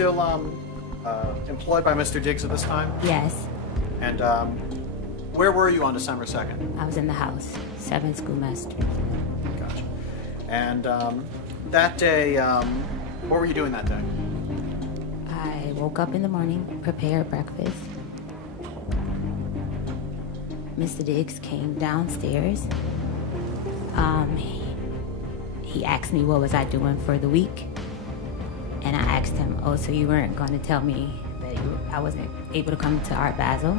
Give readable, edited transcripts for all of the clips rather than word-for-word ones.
still employed by Mr. Diggs at this time? Yes, And where were you on December 2nd? I was in the house, 7 schoolmaster. Gotcha. And that day, what were you doing that day? I woke up in the morning, prepared breakfast. Mr. Diggs came downstairs. He asked me what was I doing for the week. And I asked him, oh, so you weren't going to tell me that I wasn't able to come to Art Basel?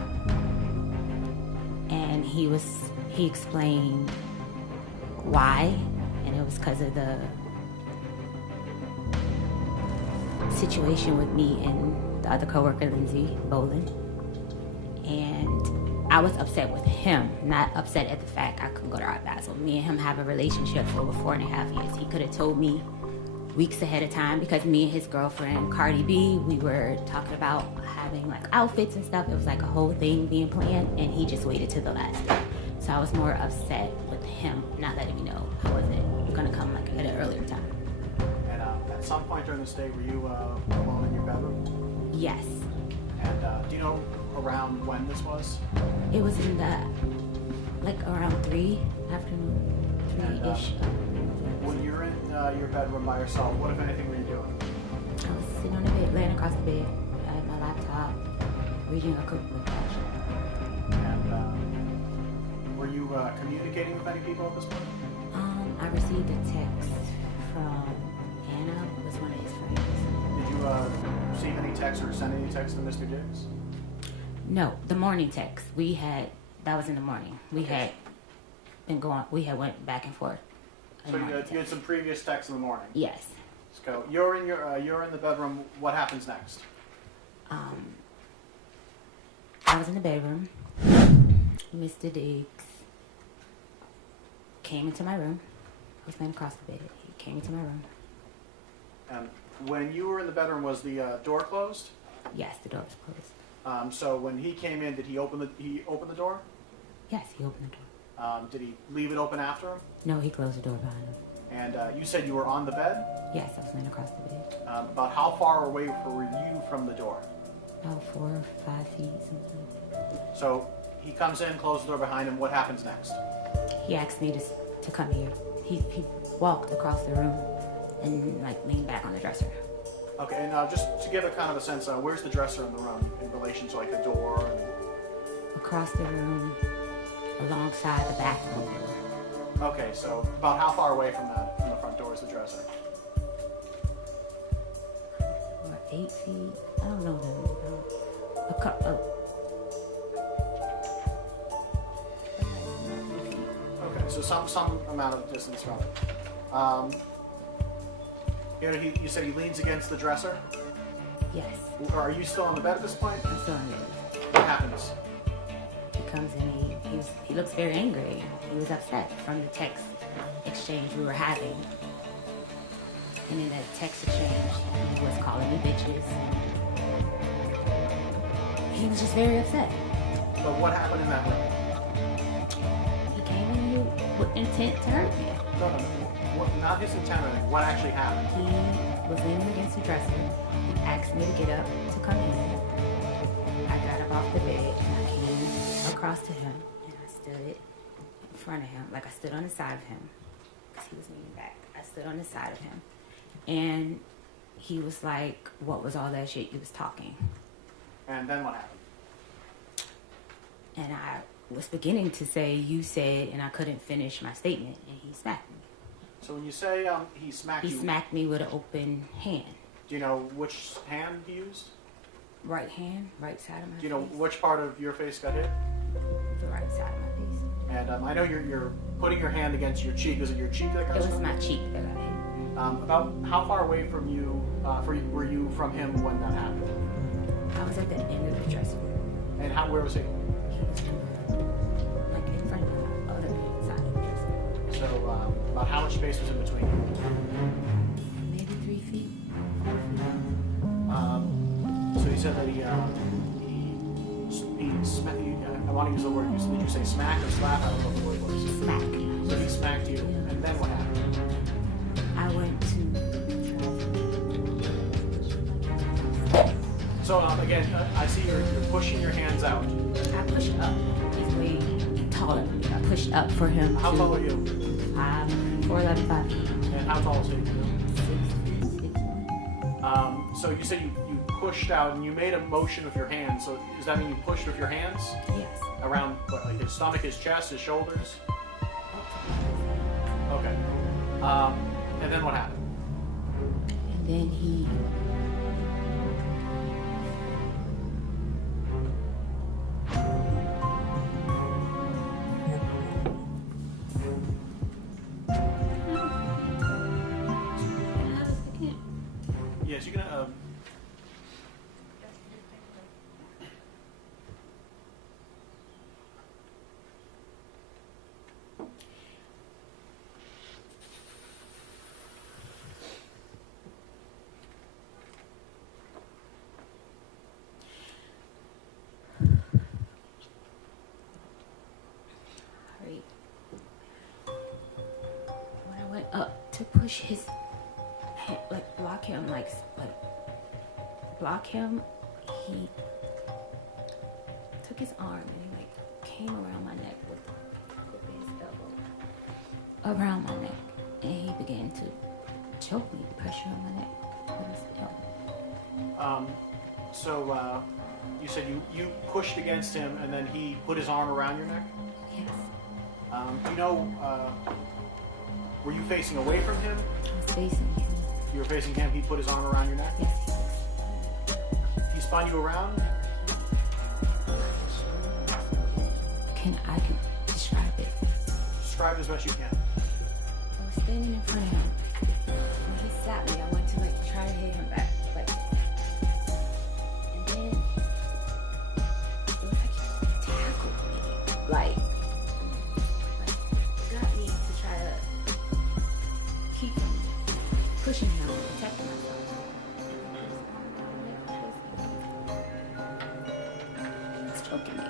And he explained why, and it was because of the situation with me and the other coworker, Lindsay Bolin. And I was upset with him, not upset at the fact I couldn't go to Art Basel. Me and him have a relationship for over 4.5 years. He could have told me weeks ahead of time, because me and his girlfriend, Cardi B, we were talking about having like outfits and stuff. It was like a whole thing being planned, and he just waited till the last day. So I was more upset with him not letting me know I wasn't gonna come like at an earlier time. And at some point during this day, were you alone in your bedroom? Yes. And do you know around when this was? It was in the, like around 3 afternoon, 3-ish. When you're in your bedroom by yourself, what if anything were you doing? I was sitting on the bed, laying across the bed. I had my laptop, reading a cookbook actually. And were you communicating with any people at this point? I received a text from Anna, who was one of his friends. Did you receive any texts or send any texts to Mr. Diggs? No, the morning text. That was in the morning. We had went back and forth. So you had some previous texts in the morning? Yes. So you're in the bedroom. What happens next? I was in the bedroom. Mr. Diggs came into my room. I was laying across the bed. He came into my room. And when you were in the bedroom, was the door closed? Yes, the door was closed. So when he came in, did he open the door? Yes, he opened the door. Did he leave it open after him? No, he closed the door behind him. And you said you were on the bed? Yes, I was laying across the bed. About how far away were you from the door? About 4 or 5 feet, something like that. So he comes in, closes the door behind him. What happens next? He asked me to come here. He walked across the room and like leaned back on the dresser. Okay, and just to give a kind of a sense, where's the dresser in the room in relation to like the door? Across the room, alongside the bathroom door. Okay, so about how far away from the front door is the dresser? What, 8 feet? I don't know. A couple. Okay, so some amount of distance from it. You said he leans against the dresser? Yes. Are you still on the bed at this point? I'm still in there. What happens? He comes in. He looks very angry. He was upset from the text exchange we were having. And in that text exchange, he was calling me bitches. He was just very upset. But what happened in that room? He came in here with intent to hurt me. No. Not his intent. What actually happened? He was leaning against the dresser. He asked me to get up to come in. I got up off the bed and I came across to him and I stood in front of him, like I stood on the side of him because he was leaning back. I stood on the side of him and he was like, "What was all that shit you was talking?" And then what happened? And I was beginning to say, "You said," and I couldn't finish my statement and he smacked me. So when you say he smacked you... He smacked me with an open hand. Do you know which hand he used? Right hand, right side of my face. Do you know which part of your face got hit? The right side of my face. And I know you're putting your hand against your cheek. Was it your cheek that got It struck? was my cheek that got hit. About how far away from you were you from him when that happened? I was at the end of the dresser. And where was he? He was like in front of the other side of the dresser. So about how much space was in between you? Maybe 3 feet, 4 feet. So you said that he smacked you. I want to use the word. Did you say smack or slap? I don't know what the word was. Smack. So he smacked you, Yeah. and then what happened? I went to So again, I see you're pushing your hands out. I pushed up. He's way taller than me. I pushed up for him. How tall are you? 4'11", 5 feet. And how tall is he? 6'1". So you said you pushed out and you made a motion with your hands. So does that mean you pushed with your hands? Yes. Around what, like his stomach, his chest, his shoulders? Okay. And then what happened? And then he Yes, you can. Right. When I went up to push his hand, like block him, block him, he took his arm and he like came around my neck with his elbow around my neck, and he began to choke me, pressure on my neck with his elbow. So you said you pushed against him, and then he put his arm around your neck. Yes. Do you know? Were you facing away from him? I was facing him. You were facing him. He put his arm around your neck. Yes. He spun you around. I can describe it. Describe it as best you can. I was standing in front of him. When he sat me, I went to try to hit him back, like this. And then it was like he tackled me, like got me to try to keep him pushing him, protecting myself. He's choking me.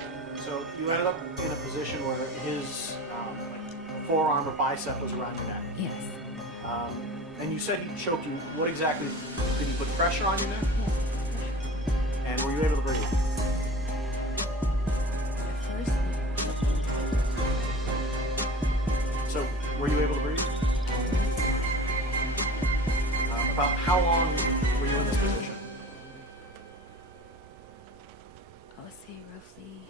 So you ended up in a position where his forearm or bicep was around your neck. Yes. And you said he choked you. What exactly? Did he put pressure on your neck? Yes. And were you able to breathe? At first, So were you able to breathe? About how long were you in this position? I would say roughly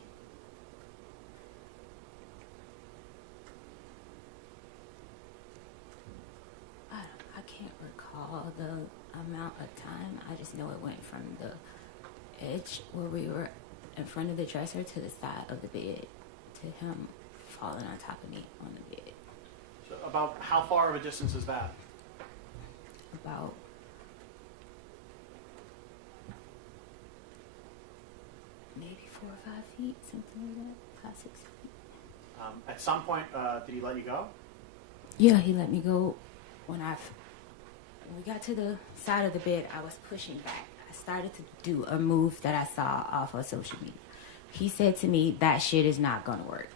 I can't recall the amount of time. I just know it went from the edge where we were in front of the dresser to the side of the bed to him falling on top of me on the bed. So about how far of a distance is that? About maybe 4 or 5 feet, something like that, 5, 6 feet. At some point, did he let you go? Yeah, he let me go. When we got to the side of the bed, I was pushing back. I started to do a move that I saw off of social media. He said to me, "That shit is not gonna work."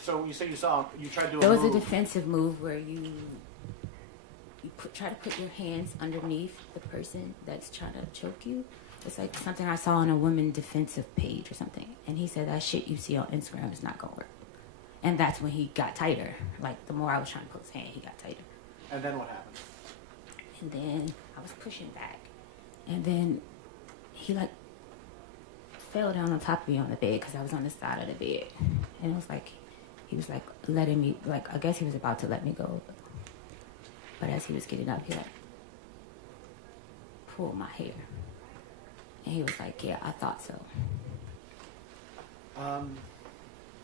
So you say you tried to do There a was move. a defensive move where you try to put your hands underneath the person that's trying to choke you. It's like something I saw on a women defensive page or something. And he said, "That shit you see on Instagram is not gonna work." And that's when he got tighter. Like the more I was trying to pull his hand, he got tighter. And then what happened? And then I was pushing back. And then he fell down on top of me on the bed because I was on the side of the bed. And it was like, he was letting me, I guess he was about to let me go. But as he was getting up, he pulled my hair. And he was like, "Yeah, I thought so." And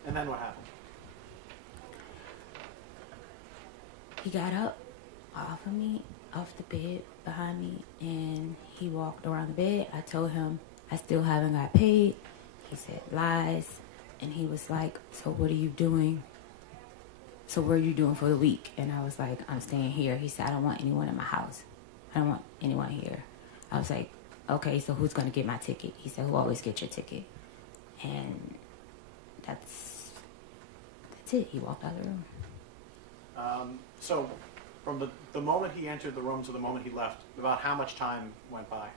then what happened? He got up off of me, off the bed behind me, and he walked around the bed. I told him I still haven't got paid. He said lies, and he was like, "So what are you doing? So what are you doing for the week?" And I was like, "I'm staying here." He said, "I don't want anyone in my house. I don't want anyone here." I was like, "Okay, so who's going to get my ticket?" He said, "Who always gets your ticket?" And that's it. He walked out of the room. So from the moment he entered the room to the moment he left, about how much time went by?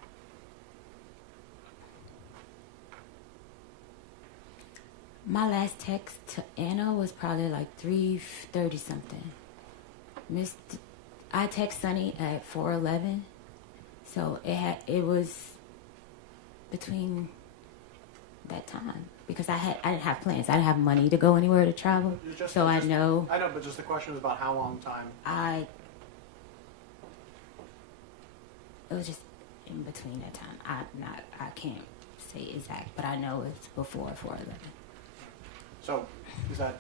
My last text to Anna was probably like 3:30 something. I text Sunny at 4:11, so it was between that time because I didn't have plans. I didn't have money to go anywhere to travel, I know. I know, but just the question was about how long time. It was just in between that time. I can't say exact, but I know it's before 4:11. So, is that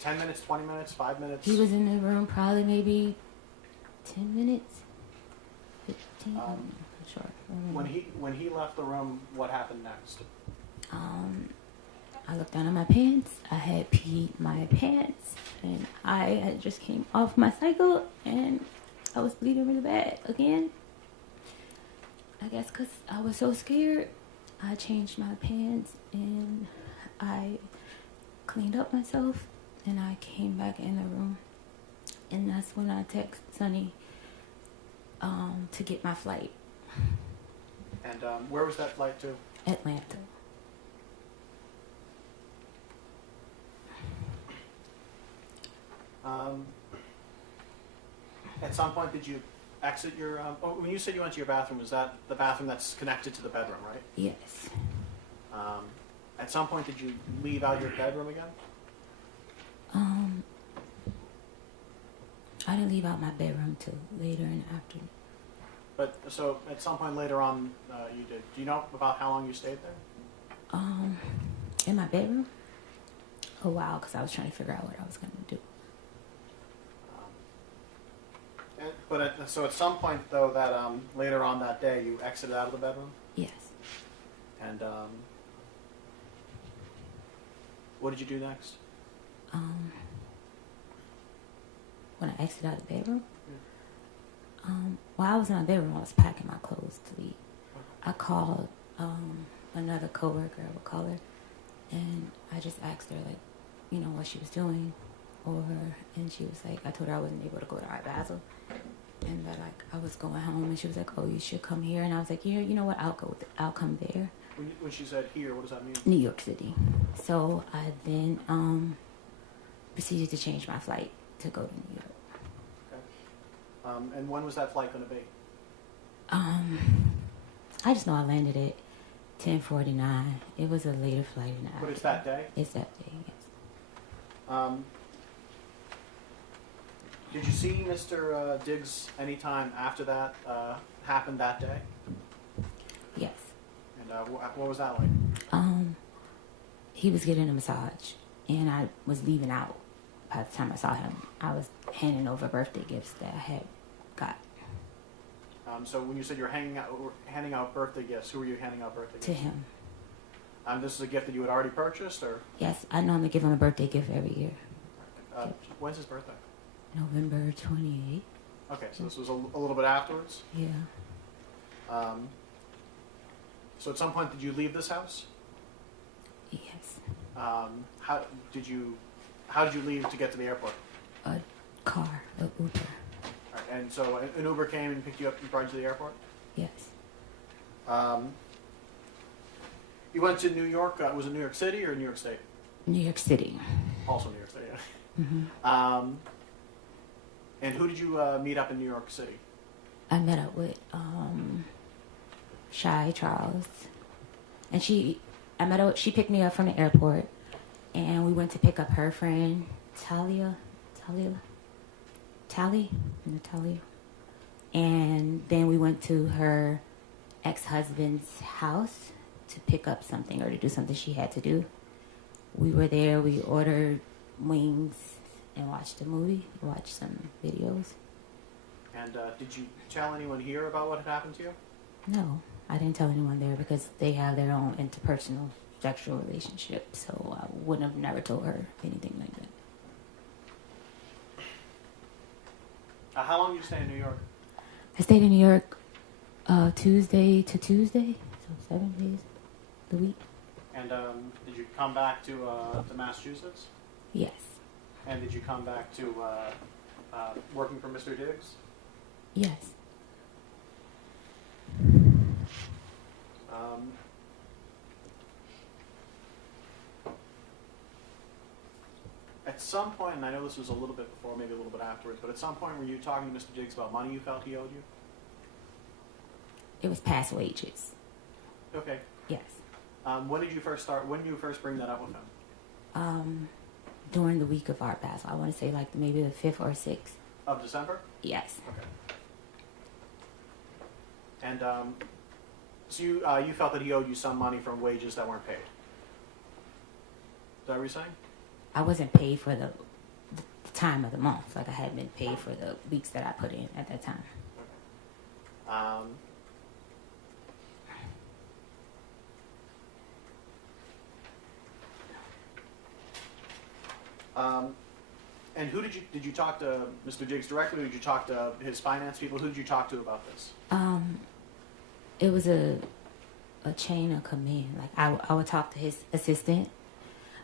10 minutes, 20 minutes, 5 minutes? He was in the room probably maybe 10 minutes, 15. I'm not sure. When he left the room, what happened next? I looked down at my pants. I had peed my pants, and I had just came off my cycle, and I was bleeding really bad again. I guess because I was so scared, I changed my pants, and I cleaned up myself, and I came back in the room, and that's when I text Sunny to get my flight. And where was that flight to? Atlanta. At some point, did you exit your... when you said you went to your bathroom, was that the bathroom that's connected to the bedroom, right? Yes. At some point, did you leave out your bedroom again? I didn't leave out my bedroom till later in the afternoon. But, so, at some point later on, you did. Do you know about how long you stayed there? In my bedroom? A while, because I was trying to figure out what I was going to do. So at some point, though, that later on that day, you exited out of the bedroom? Yes. And what did you do next? When I exited out of the bedroom? Yeah. While I was in my bedroom, I was packing my clothes to leave. I called another coworker, I would call her, and I just asked her, like, you know, what she was doing, and she was like, I told her I wasn't able to go to Art Basel, and that, like, I was going home, and she was like, oh, you should come here, and I was like, yeah, you know what, I'll come there. When she said here, what does that mean? New York City. So I then proceeded to change my flight to go to New York. Okay. And when was that flight going to be? I just know I landed at 10:49. It was a later flight in the afternoon. But it's that day? It's that day, yes. Did you see Mr. Diggs any time after that happened that day? Yes. And what was that like? He was getting a massage, and I was leaving out. By the time I saw him, I was handing over birthday gifts that I had got. So when you said you're handing out birthday gifts, who were you handing out birthday gifts? To him. This is a gift that you had already purchased, or? Yes, I normally give him a birthday gift every year. When's his birthday? November 28th. Okay, so this was a little bit afterwards? Yeah. So at some point, did you leave this house? Yes. How did you leave to get to the airport? A car, an Uber. All right, and so an Uber came and picked you up and brought you to the airport? Yes. You went to New York. Was it New York City or New York State? New York City. Also New York City, yeah. Mm-hmm. And who did you meet up in New York City? I met up with Shy Charles, and she picked me up from the airport, and we went to pick up her friend Talia, and then we went to her ex-husband's house to pick up something or to do something she had to do. We were there. We ordered wings and watched a movie, watched some videos. And did you tell anyone here about what had happened to you? No, I didn't tell anyone there because they have their own interpersonal sexual relationship, so I wouldn't have never told her anything like that. How long did you stay in New York? I stayed in New York Tuesday to Tuesday, so 7 days a week. And did you come back to Massachusetts? Yes. And did you come back to working for Mr. Diggs? Yes. At some point, and I know this was a little bit before, maybe a little bit afterwards, but at some point were you talking to Mr. Jiggs about money you felt he owed you? It was past wages. Okay. Yes. When did you first bring that up with him? During the week of Art Basel. I want to say like maybe the 5th or 6th. Of December? Yes. Okay. And so you felt that he owed you some money from wages that weren't paid? Is that what you're saying? I wasn't paid for the time of the month. Like I hadn't been paid for the weeks that I put in at that time. Okay. And who did you talk to Mr. Jiggs directly, or did you talk to his finance people? Who did you talk to about this? It was a chain of command. Like I would talk to his assistant,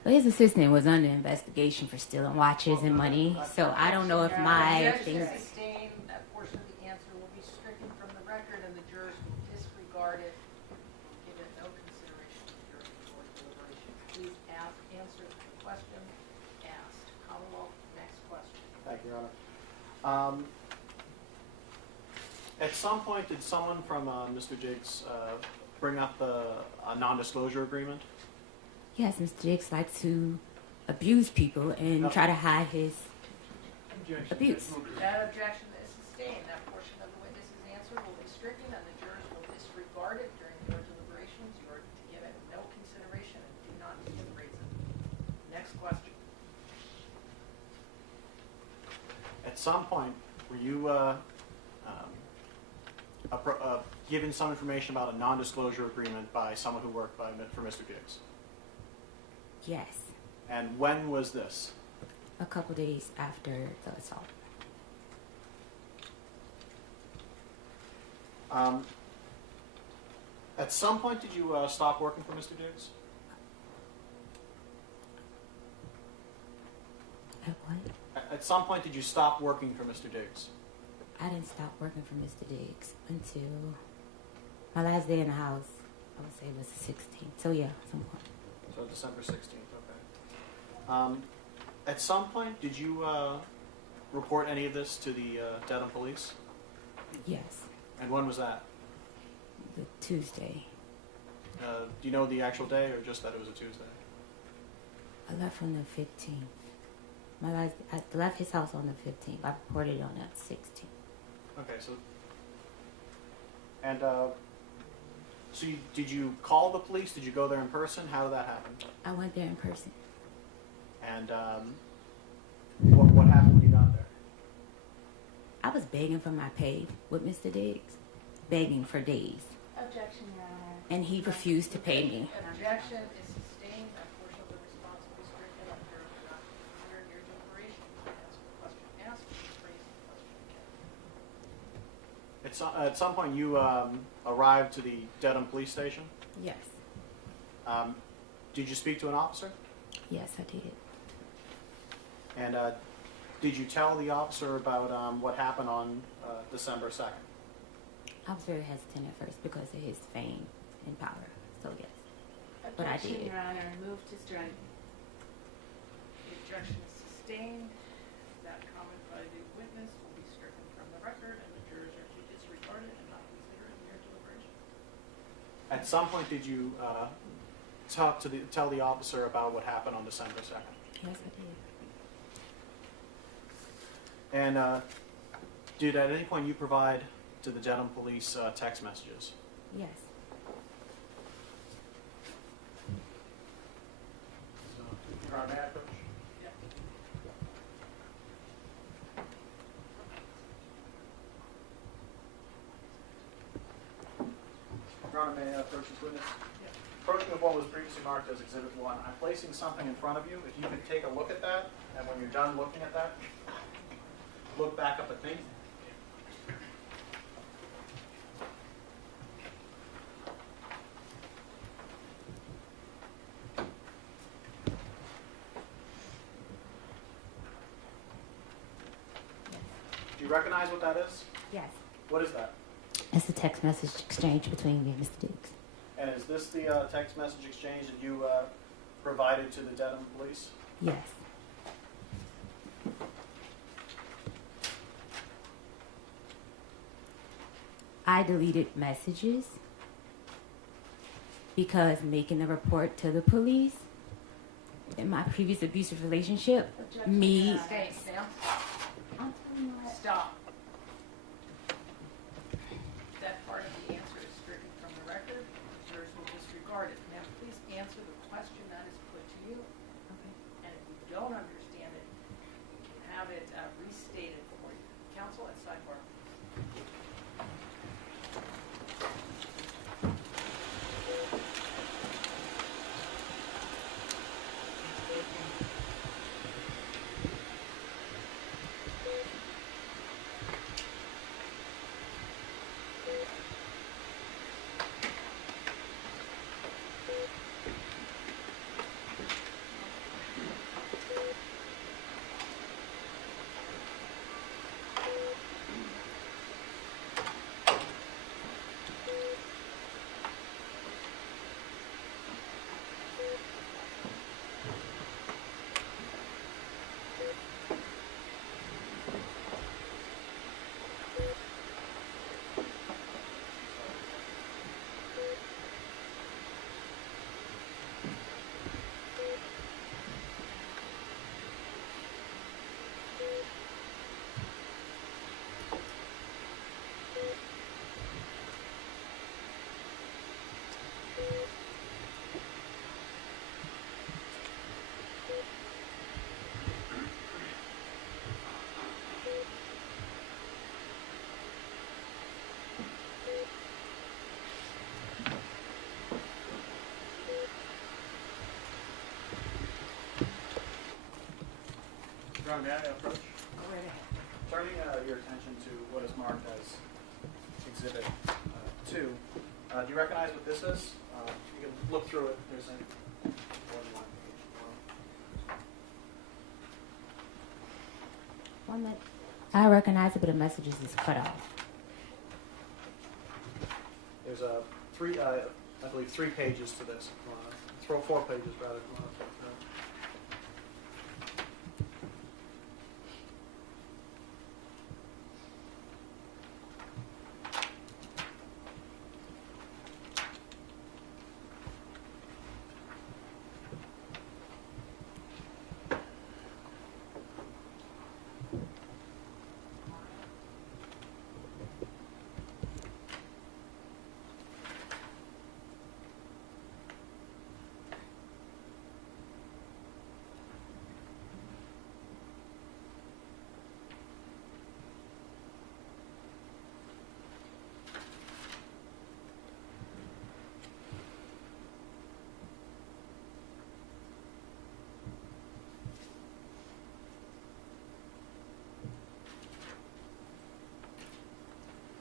but his assistant was under investigation for stealing watches and money. So I don't know if my things. Sustain that portion of the answer will be stricken from the record, and the jurors will disregard it, give it no consideration to jury or deliberation. Please answer the question asked. Commonwealth, next question. Thank you, Your Honor. At some point, did someone from Mr. Jiggs bring up the non-disclosure agreement? Yes, Mr. Jiggs likes to abuse people and try to hide his abuse. That objection is sustained. That portion of the witness's answer will be stricken, and the jurors will disregard it during your deliberations. You are to give it no consideration and do not give reason. Next question. At some point, were you given some information about a non-disclosure agreement by someone who worked for Mr. Jiggs? Yes. And when was this? A couple days after the assault. At some point, did you stop working for Mr. Jiggs? At what? At some point, did you stop working for Mr. Jiggs? I didn't stop working for Mr. Diggs until my last day in the house. I would say it was the 16th. So yeah, some point. So December 16th, okay. At some point, did you report any of this to the Dedham police? Yes. And when was that? The Tuesday. Do you know the actual day, or just that it was a Tuesday? I left on the 15th. I left his house on the 15th. I reported on that 16th. Okay, so... And, did you call the police? Did you go there in person? How did that happen? I went there in person. And, what happened when you got there? I was begging for my pay with Mr. Diggs. Begging for days. Objection, Your Honor. And he refused to pay me. Objection is sustained. That portion of the response will be stricken. That juror will not consider your deliberation. Answer the question asked. Raise the question again. At some point, you arrived to the Dedham police station? Yes. Did you speak to an officer? Yes, I did. And did you tell the officer about what happened on December 2nd? I was very hesitant at first because of his fame and power. So yes. But I did. Objection, Your Honor. Move to strike. The objection is sustained. That comment by the witness will be stricken from the record, and the jurors are to disregard it and not consider it in your deliberation. At some point, did you tell the officer about what happened on December 2nd? Yes, I did. And did at any point you provide to the Dedham police text messages? Yes. So, Your Honor, may I approach? Yeah. Your Honor, may I approach this witness? Yeah. Approaching of what was previously marked as Exhibit 1, I'm placing something in front of you. If you could take a look at that, and when you're done looking at that, look back up at me. Do you recognize what that is? Yes. What is that? It's a text message exchange between me and Mr. Diggs. And is this the text message exchange that you provided to the Dedham police? Yes. I deleted messages because making a report to the police in my previous abusive relationship, me. Stay, Sam. Stop. That part of the answer is stricken from the record. The jurors will disregard it. Now, please answer the question that is put to you. Okay. And if you don't understand it, you can have it restated for you. Counsel at sidebar. John, may I approach? Go right ahead. Turning your attention to what is marked as Exhibit 2, do you recognize what this is? You can look through it. There's a more than one page. One that I recognize it, but the messages is cut off. There's I believe 3 pages to this. Throw 4 pages rather. If you want to flip through.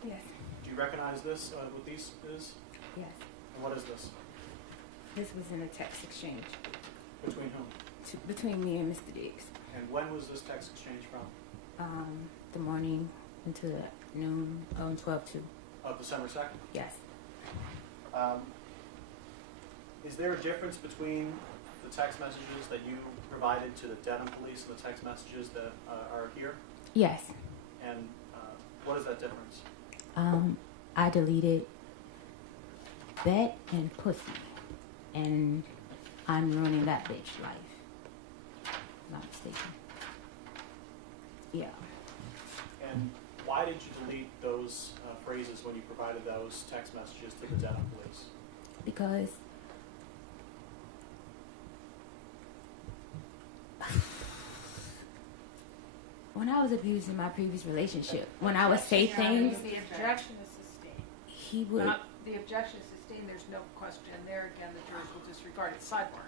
Yes. Do you recognize this? What these is? Yes. And what is this? This was in a text exchange Between whom? between me and Mr. Diggs. And when was this text exchange from? The morning into the noon, 12:02. Of December 2nd? Yes. Is there a difference between the text messages that you provided to the Dedham police and the text messages that are here? Yes. And what is that difference? I deleted bet and pussy, and I'm ruining that bitch life. Not mistaken. Yeah. And why did you delete those phrases when you provided those text messages to the Dedham police? Because when I was abused in my previous relationship, when I would say things, The objection is sustained. he would. The objection is sustained, there's no question there. Again, the jurors will disregard it. Sidebar.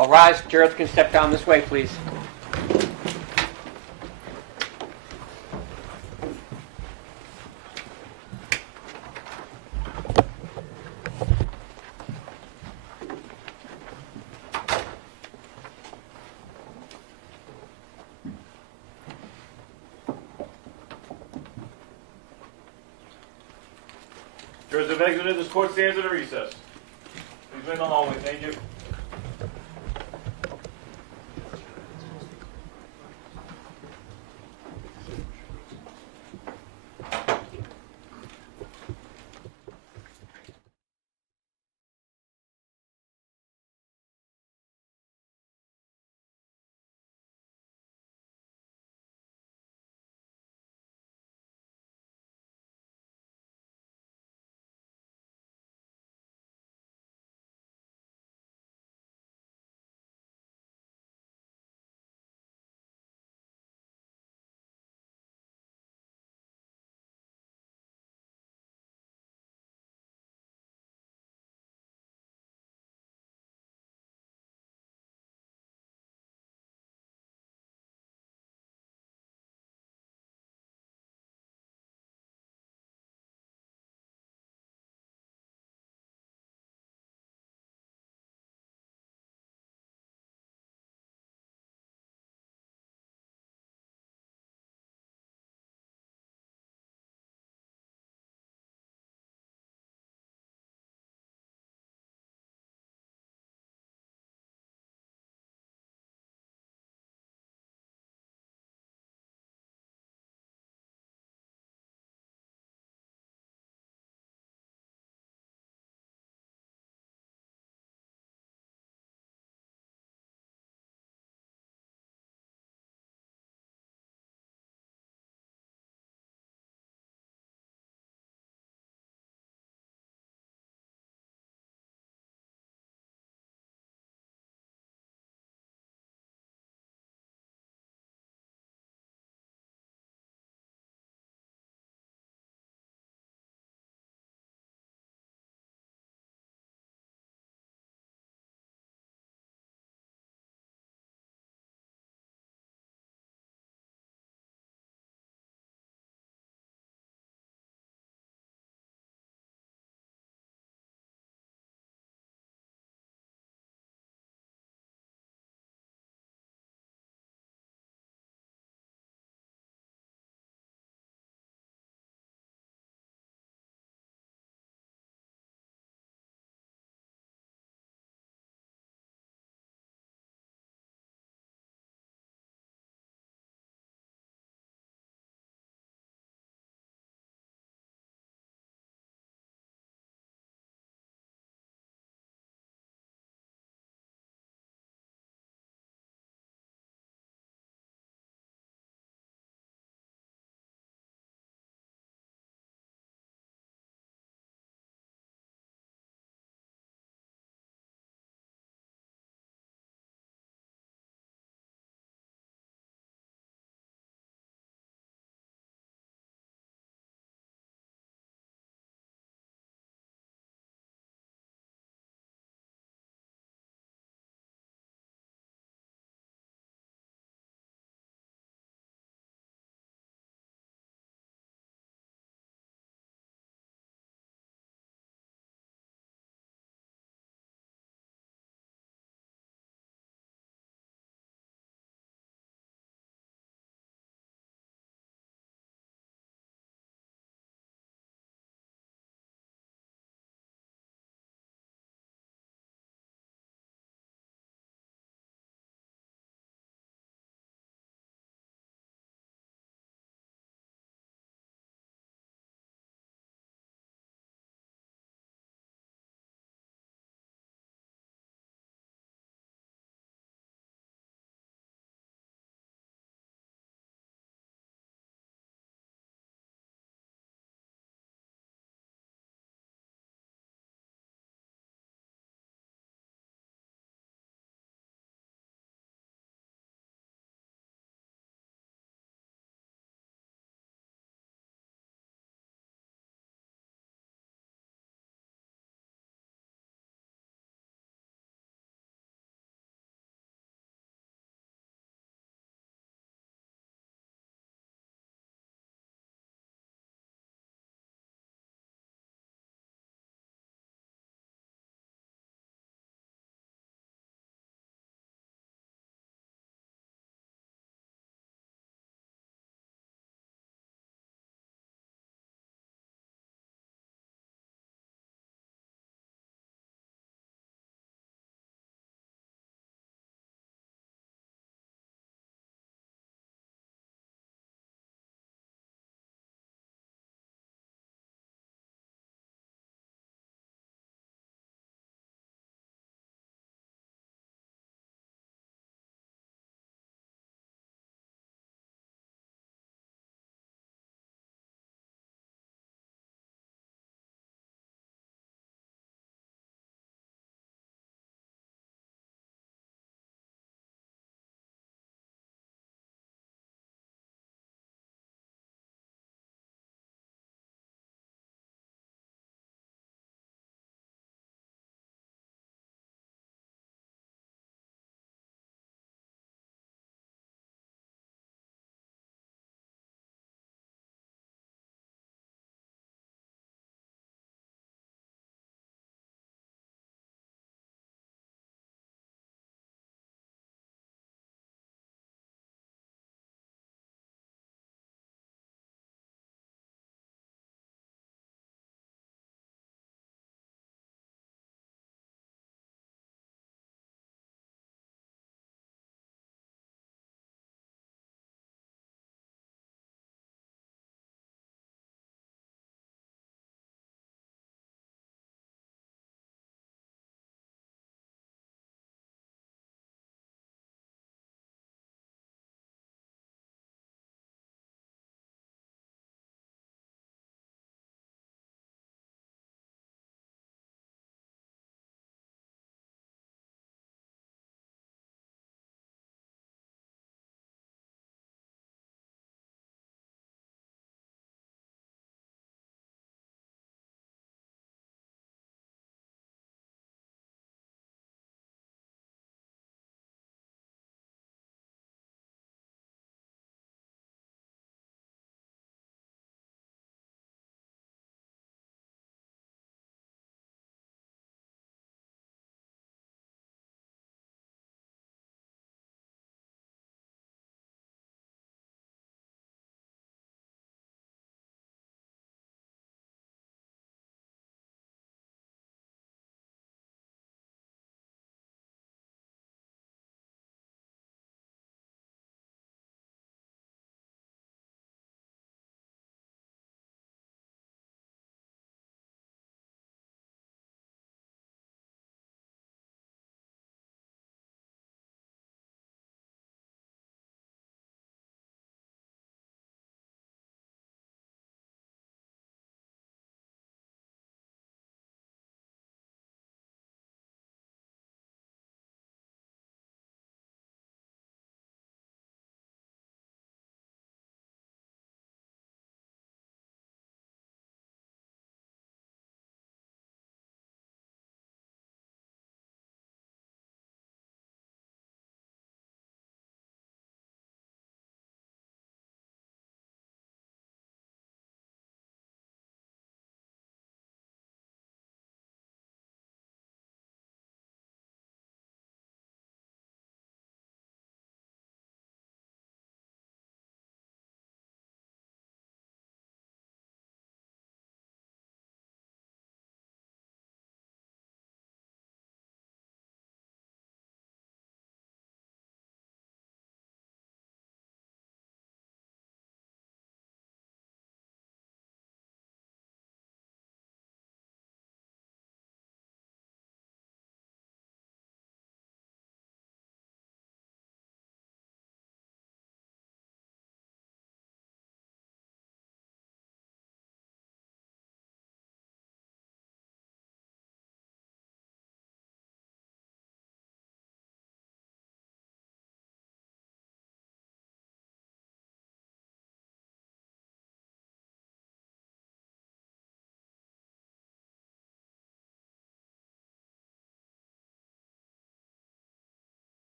All rise. Jurors can step down this way, please. Jurors have exited. This court stands at a recess. Please remain in the hallway. Thank you.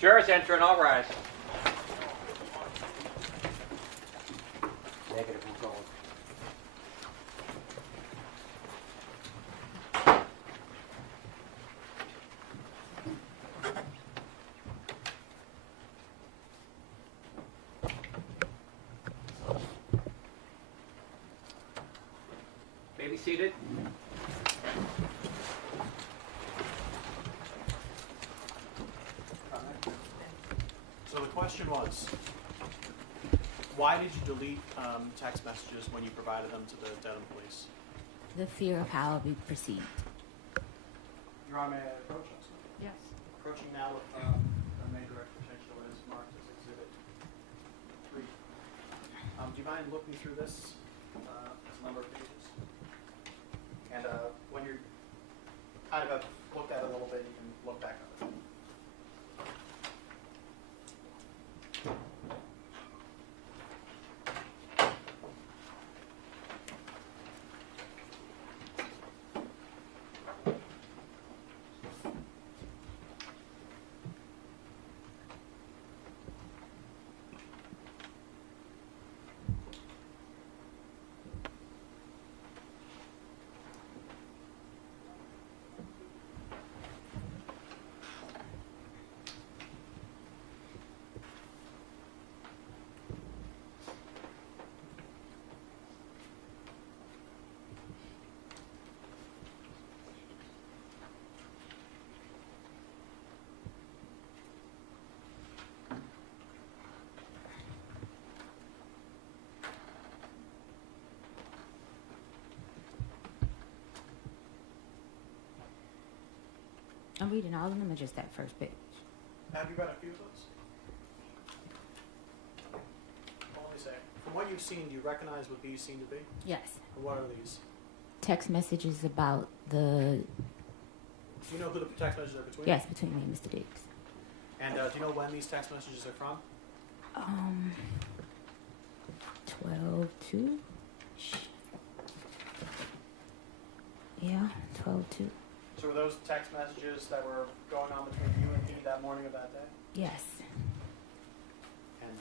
Jurors enter and all rise. Negative control. May be seated. So the question was, why did you delete text messages when you provided them to the Dedham police? The fear of how I'll be perceived. Your Honor, may I approach us? Yes. Approaching now with a May direct potential is marked as Exhibit 3. Do you mind looking through this? It's a number of pages. And when you're kind of looked at it a little bit, you can look back on it. I'm reading all of them or just that first page? Have you read a few of those? Well, let me say, from what you've seen, do you recognize what these seem to be? Yes. And what are these? Text messages about the, Do you know who the text messages are between? yes, between me and Mr. Diggs. And do you know when these text messages are from? 12-2. Yeah, 12-2. So were those text messages that were going on between you and he that morning of that day? Yes. And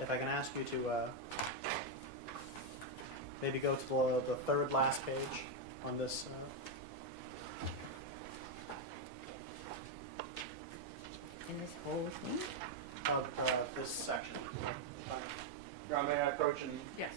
if I can ask you to maybe go to the third last page on this. In this whole thing? Of this section. Your Honor, may I approach and Yes.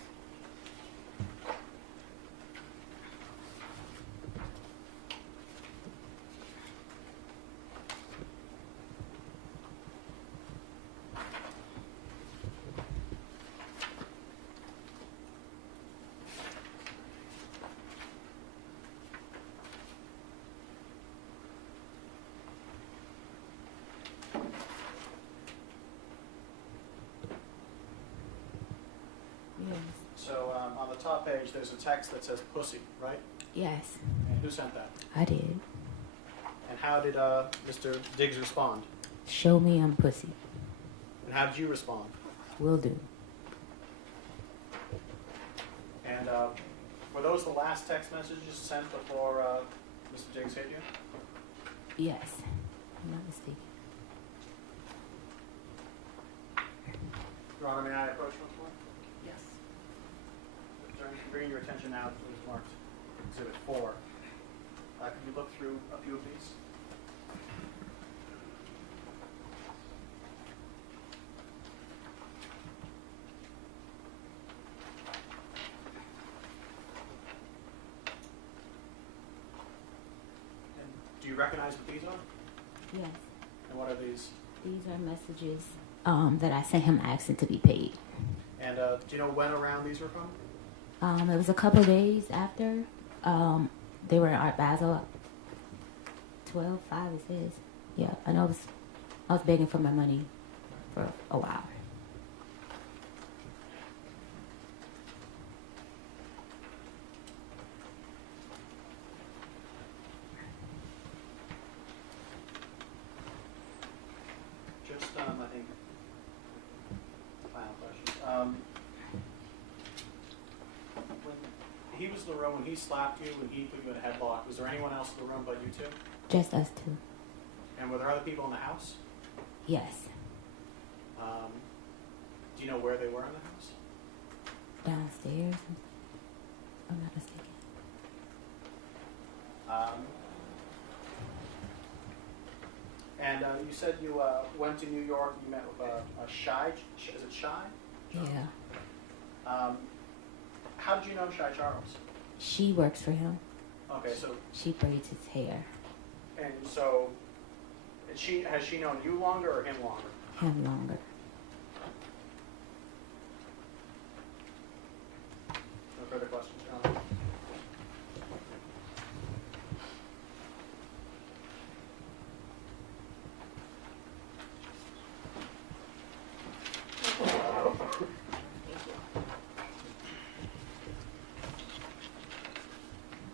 Yes. so on the top page, there's a text that says pussy, right? Yes, And who sent that? I did. And how did Mr. Diggs respond? Show me I'm pussy. And how did you respond? Will do. And were those the last text messages sent before Mr. Diggs hit you? Yes. I'm not mistaken. Your Honor, may I approach once more? Yes. Bringing your attention now to what is marked Exhibit 4. Can you look through a few of these? And do you recognize what these are? Yes. And what are these? These are messages that I sent him asking to be paid. And do you know when around these were from? It was a couple days after. They were in Art Basel. 12-5 it says. Yeah, I know I was begging for my money for a while. Just, I think, final question. When he was was in the room when he slapped you, when he put you in a headlock? Was there anyone else in the room but you two? Just us two. And were there other people in the house? Yes. Do you know where they were in the house? Downstairs. If I'm not mistaken. And you said you went to New York. You met with a Shy. Is it Shy? Yeah. How did you know Shy Charles? She works for him. Okay, so She braids his hair. and so, has she known you longer or him longer? Him longer. No further questions, John?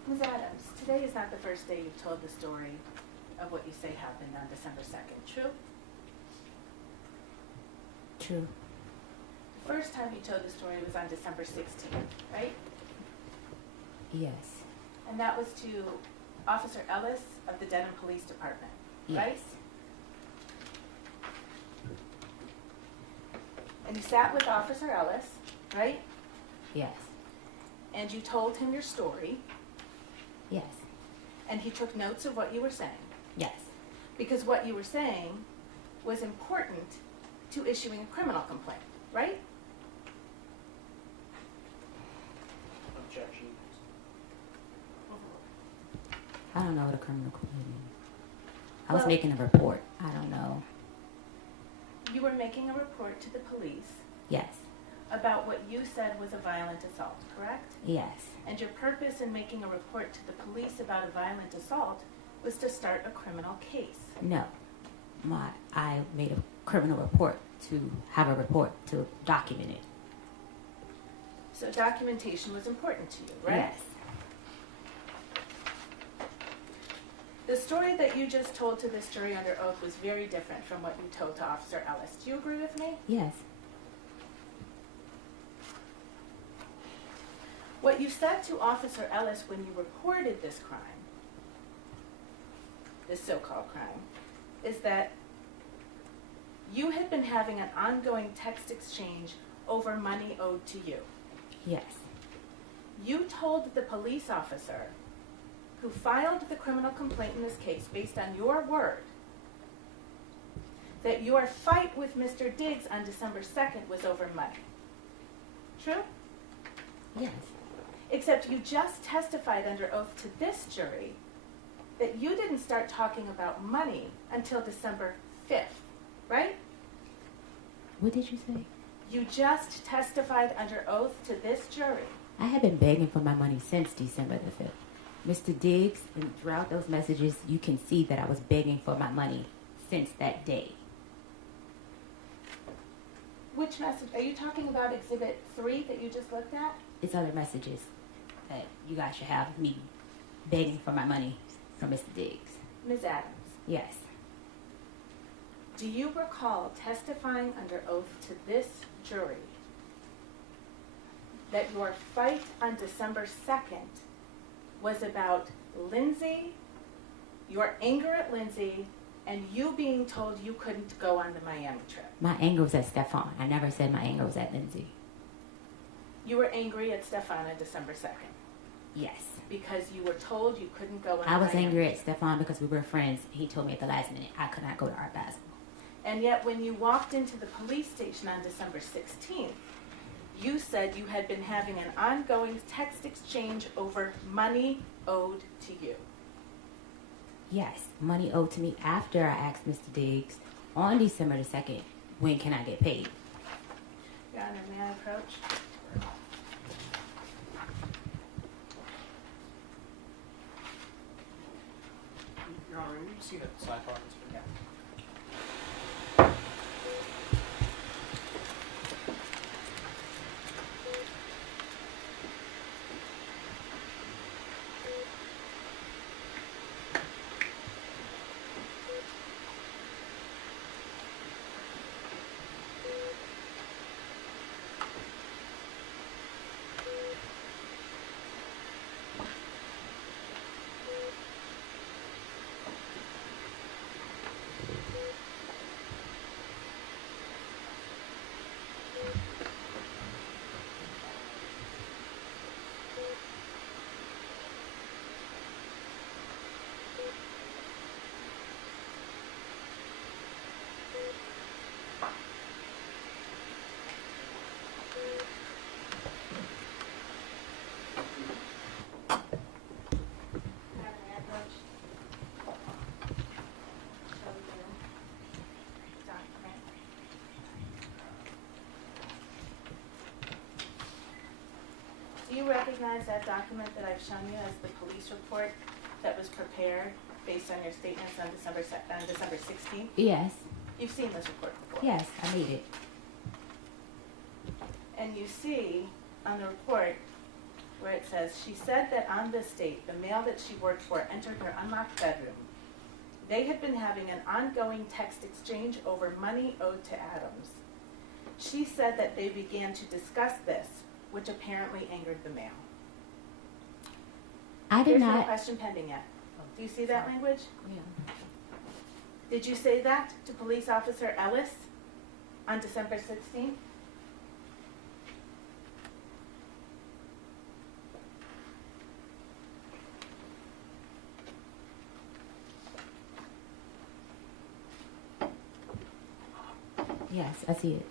Ms. Adams, today is not the first day you've told the story of what you say happened on December 2nd, true? True. The first time you told the story was on December 16th, right? Yes. And that was to Officer Ellis of the Dedham Police Department, right? Yes. And you sat with Officer Ellis, right? Yes. And you told him your story, Yes. and he took notes of what you were saying. Yes. Because what you were saying was important to issuing a criminal complaint, right? Objection. I don't know what a criminal complaint is. I was Well- making a report. I don't know. You were making a report to the police Yes. about what you said was a violent assault, correct? Yes. And your purpose in making a report to the police about a violent assault was to start a criminal case. No. I made a criminal report to have a report to document it. So documentation was important to you, right? Yes. The story that you just told to this jury under oath was very different from what you told to Officer Ellis. Do you agree with me? Yes. What you said to Officer Ellis when you reported this crime, this so-called crime, is that you had been having an ongoing text exchange over money owed to you. Yes. You told the police officer who filed the criminal complaint in this case, based on your word, that your fight with Mr. Diggs on December 2nd was over money. True? Yes. Except you just testified under oath to this jury that you didn't start talking about money until December 5th, right? What did you say? You just testified under oath to this jury. I have been begging for my money since December the 5th. Mr. Diggs, and throughout those messages, you can see that I was begging for my money since that day. Which message? Are you talking about Exhibit 3 that you just looked at? It's other messages that you guys should have me begging for my money from Mr. Diggs. Ms. Adams, Yes. do you recall testifying under oath to this jury that your fight on December 2nd was about Lindsay, your anger at Lindsay, and you being told you couldn't go on the Miami trip? My anger was at Stefon. I never said my anger was at Lindsay. You were angry at Stefon on December 2nd Yes. because you were told you couldn't go on I the was Miami angry at Stefon because we were friends. He told me at the last minute I could not go to Art Basel. And yet when you walked into the police station on December 16th, you said you had been having an ongoing text exchange over money owed to you. Yes, money owed to me after I asked Mr. Diggs on December the 2nd, when can I get paid? Your Honor, may I approach? Your Honor, you see that sidebar, Mr. Yeah. you recognize that document that I've shown you as the police report that was prepared based on your statements on December 16th? Yes. You've seen this report before? Yes, I need it. And you see on the report where it says, she said that on this date, the male that she worked for entered her unlocked bedroom. They had been having an ongoing text exchange over money owed to Adams. She said that they began to discuss this, which apparently angered the male. I did There's no not. question pending yet. Do you see that language? Yeah. Did you say that to Police Officer Ellis on December 16th? Yes, I see it.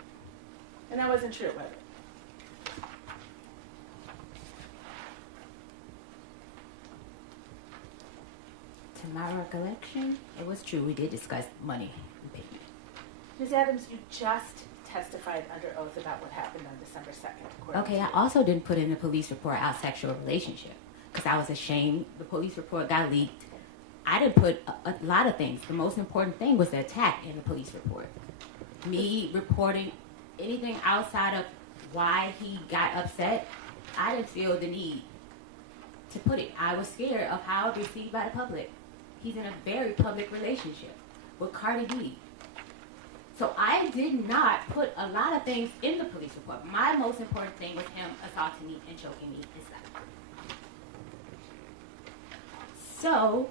And that wasn't true, was it? To my recollection, it was true. We did discuss money and payment. Ms. Adams, you just testified under oath about what happened on December 2nd. according Okay, to I you. also didn't put in the police report our sexual relationship because I was ashamed. The police report got leaked. I didn't put a lot of things. The most important thing was the attack in the police report. Me reporting anything outside of why he got upset, I didn't feel the need to put it. I was scared of how it was received by the public. He's in a very public relationship with Cardi B. So I did not put a lot of things in the police report. My most important thing was him assaulting me and choking me and slapping me. So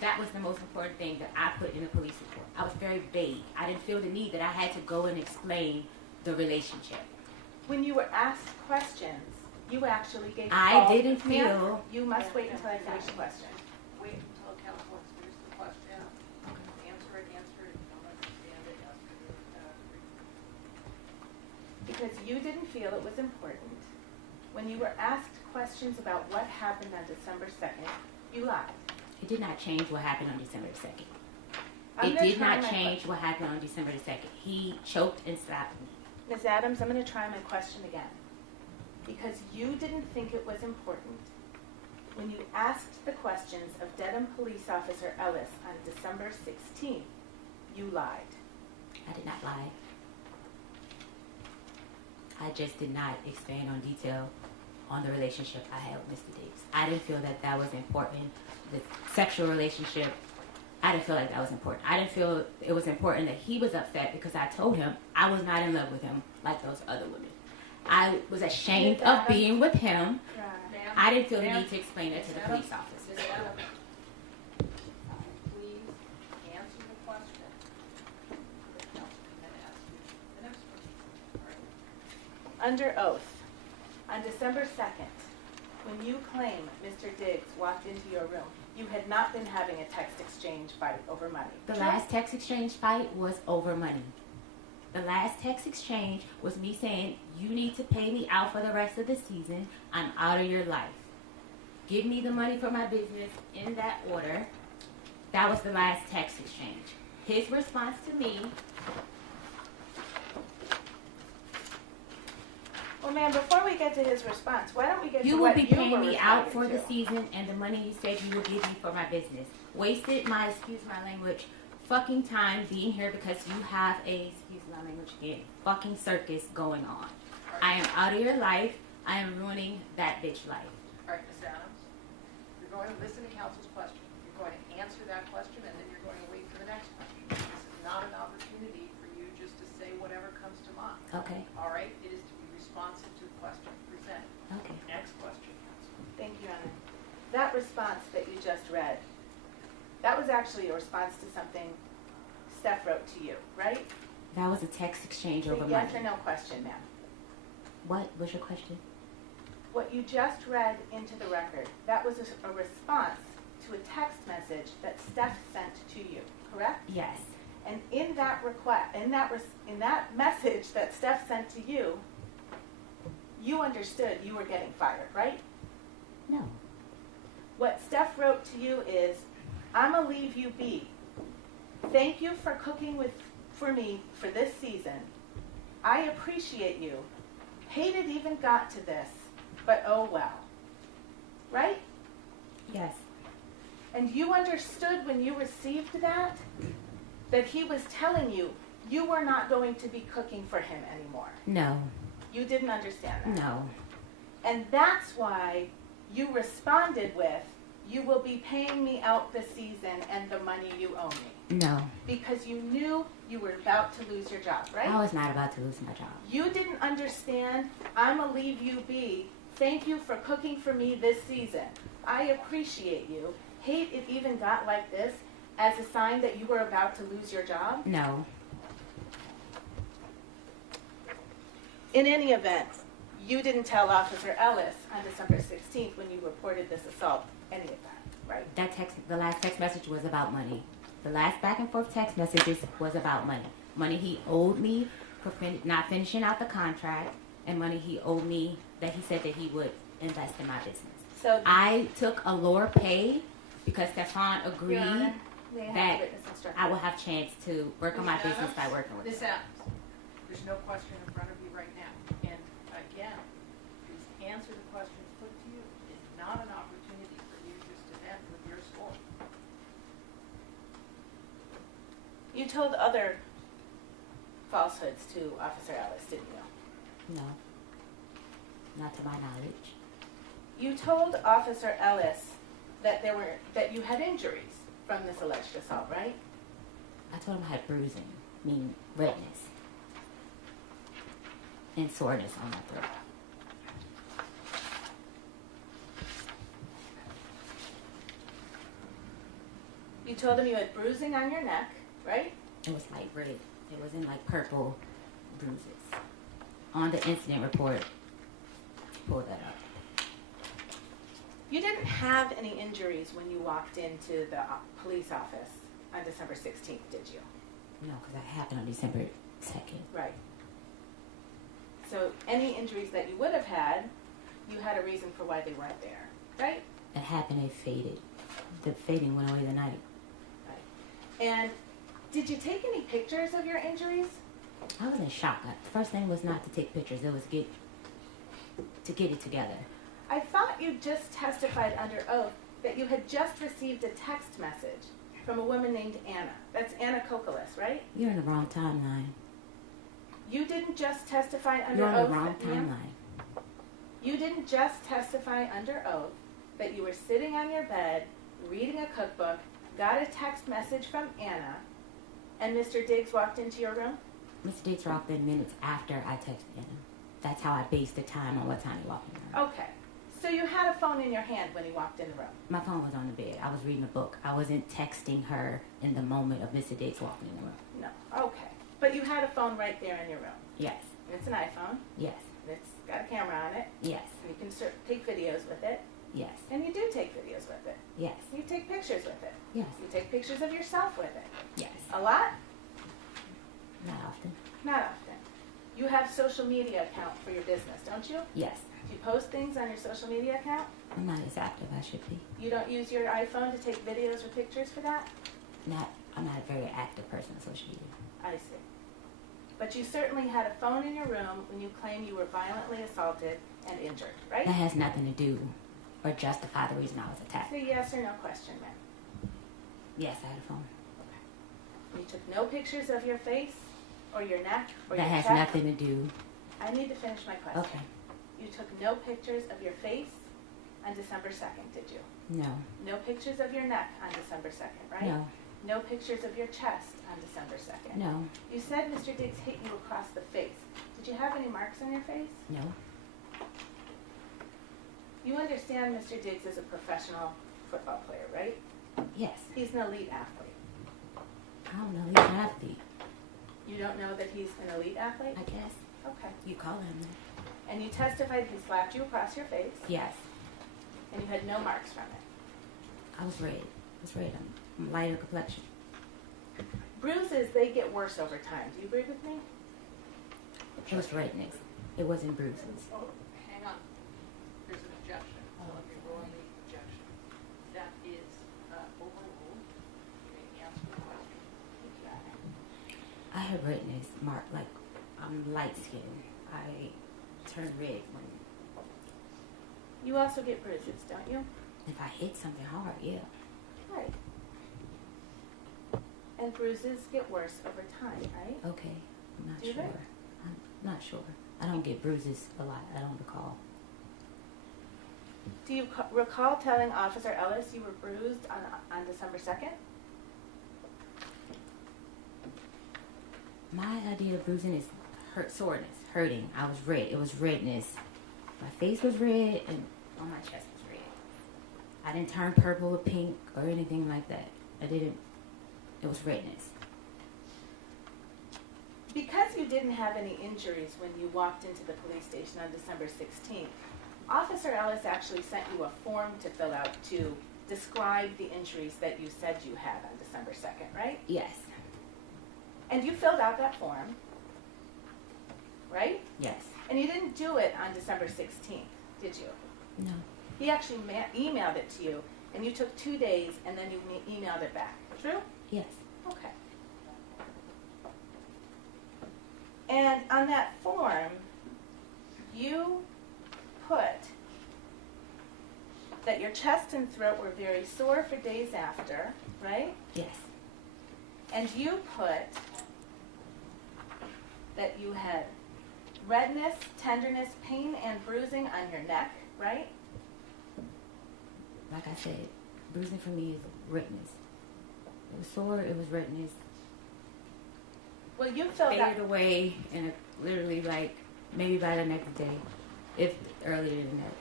that was the most important thing that I put in the police report. I was very vague. I didn't feel the need that I had to go and explain the relationship. When you were asked questions, you actually gave I false- didn't Ma'am, feel- You must wait until I finish the question. Wait until counsel answers the question. Answer it. If you don't understand it, ask it. Because you didn't feel it was important. When you were asked questions about what happened on December 2nd, you lied. It did not change what happened on December the 2nd. I'm It gonna did try not my change que- what happened on December the 2nd. He choked and slapped me. Ms. Adams, I'm going to try my question again. Because you didn't think it was important. When you asked the questions of Dedham Police Officer Ellis on December 16th, you lied. I did not lie. I just did not expand on detail on the relationship I had with Mr. Davis. I didn't feel that that was important. The sexual relationship, I didn't feel like that was important. I didn't feel it was important that he was upset because I told him I was not in love with him like those other women. I was ashamed of being with him. Ma'am, I didn't feel the ma'am, need to explain it to the Ms. police Adams, officer. Ms. Adams, please answer the question. The counsel can then ask you the next question. All right? Under oath, on December 2nd, when you claim Mr. Diggs walked into your room, you had not been having a text exchange fight over money. The True? last text exchange fight was over money. The last text exchange was me saying, you need to pay me out for the rest of the season. I'm out of your life. Give me the money for my business in that order. That was the last text exchange. His response to me, Well, ma'am, before we get to his response, why don't we get you to will what be you paying were me out for responding the to? season and the money you said you will give me for my business. Wasted my, excuse my language, fucking time being here because you have a, excuse my language again, fucking circus going on. I am out of your life. I am ruining that bitch life. All right, Ms. Adams, you're going to listen to counsel's question. You're going to answer that question, and then you're going to wait for the next question. This is not an opportunity for you just to say whatever comes to mind. Okay, All right? It is to be responsive to the question presented. okay. Next question, counsel. Thank you, Anna. That response that you just read, that was actually a response to something Steph wrote to you, right? That was a text exchange over Yes or money. no question, ma'am. What was your question? What you just read into the record, that was a response to a text message that Steph sent to you, correct? Yes. And in that request, in that message that Steph sent to you, you understood you were getting fired, right? No. What Steph wrote to you is, "I'ma leave you be. Thank you for cooking for me for this season. I appreciate you. Hate it even got to this. but oh well. Right? Yes. And you understood when you received that he was telling you you were not going to be cooking for him anymore. No. You didn't understand that. No. And that's why you responded with, you will be paying me out this season and the money you owe me. No. Because you knew you were about to lose your job, right? I was not about to lose my job. You didn't understand, I'm going to leave you be. Thank you for cooking for me this season. I appreciate you. Hate it even got like this as a sign that you were about to lose your job? No. In any event, you didn't tell Officer Ellis on December 16th when you reported this assault any of that, right? The last text message was about money. The last back and forth text messages was about money. Money he owed me for not finishing out the contract, and money he owed me that he said that he would invest in my business. So I took a lower pay because Stefon agreed Your Honor, may I have that the witness instructed? I will have chance to work on my Ms. business by Adams, working with Ms. him. Adams, there's no question in front of you right now. And again, please answer the questions put to you. It's not an opportunity for you just to vent with your score. You told other falsehoods to Officer Ellis, didn't you? No. Not to my knowledge. You told Officer Ellis that you had injuries from this alleged assault, right? I told him I had bruising, meaning redness, and soreness on my throat. You told him you had bruising on your neck, right? It was like red. It wasn't like purple bruises. On the incident report, pull that up. You didn't have any injuries when you walked into the police office on December 16th, did you? No, because that happened on December 2nd. Right. So any injuries that you would have had, you had a reason for why they weren't there, right? It happened, it faded. The fading went away the night. Right. And did you take any pictures of your injuries? I was in shock. The first thing was not to take pictures. It was to get it together. I thought you just testified under oath that you had just received a text message from a woman named Anna. That's Anna Kokolas, right? You're in the wrong timeline. You didn't just testify under You're on oath. the wrong that- ma'am? timeline. You didn't just testify under oath that you were sitting on your bed, reading a cookbook, got a text message from Anna, and Mr. Diggs walked into your room? Mr. Diggs walked in minutes after I texted him. That's how I based the time on what time he walked in the room. Okay. So you had a phone in your hand when he walked in the room? My phone was on the bed. I was reading a book. I wasn't texting her in the moment of Mr. Diggs walking in the room. No. Okay. But you had a phone right there in your room. Yes. And it's an iPhone. Yes. And it's got a camera on it. Yes. And you can take videos with it. Yes. And you do take videos with it. Yes. You take pictures with it. Yes. You take pictures of yourself with it. Yes. A lot? Not often. Not often. You have social media account for your business, don't you? Yes. Do you post things on your social media account? I'm not as active as I should be. You don't use your iPhone to take videos or pictures for that? I'm not a very active person on social media. I see. But you certainly had a phone in your room when you claim you were violently assaulted and injured, right? That has nothing to do or justify the reason I was attacked. Say yes or no question, ma'am. Yes, I had a phone. You took no pictures of your face or your neck or That your has chest? nothing to do. I need to finish my question. Okay. You took no pictures of your face on December 2nd, did you? No. No pictures of your neck on December 2nd, right? No. No pictures of your chest on December 2nd? No. You said Mr. Diggs hit you across the face. Did you have any marks on your face? No. You understand Mr. Diggs is a professional football player, right? Yes. He's an elite athlete. I don't know. He's an athlete. You don't know that he's an elite athlete? I guess. Okay. You call him that. And you testified he slapped you across your face, Yes. and you had no marks from it. I was red. I was red. I'm lighter complexion. Bruises, they get worse over time. Do you agree with me? It was redness. It wasn't bruises. Oh, hang on. There's an objection. So let me roll the objection. That is overruled. You may answer the question. I have redness, like I'm light skinned. I turn red when You also get bruises, don't you? If I hit something hard, yeah. Right. And bruises get worse over time, right? Okay, I'm not Do sure. they? I'm not sure. I don't get bruises a lot. I don't recall. Do you recall telling Officer Ellis you were bruised on December 2nd? My idea of bruising is soreness, hurting. I was red. It was redness. My face was red and on my chest was red. I didn't turn purple or pink or anything like that. I didn't. It was redness. Because you didn't have any injuries when you walked into the police station on December 16th, Officer Ellis actually sent you a form to fill out to describe the injuries that you said you had on December 2nd, right? Yes. And you filled out that form, right? Yes. And you didn't do it on December 16th, did you? No. He actually emailed it to you, and you took 2 days, and then you emailed it back. True? Yes. Okay. And on that form, you put that your chest and throat were very sore for days after, right? Yes. And you put that you had redness, tenderness, pain, and bruising on your neck, right? Like I said, bruising for me is redness. It was sore. It was redness. Well, you filled out. Faded away, and it literally like maybe by the next day, if earlier than that.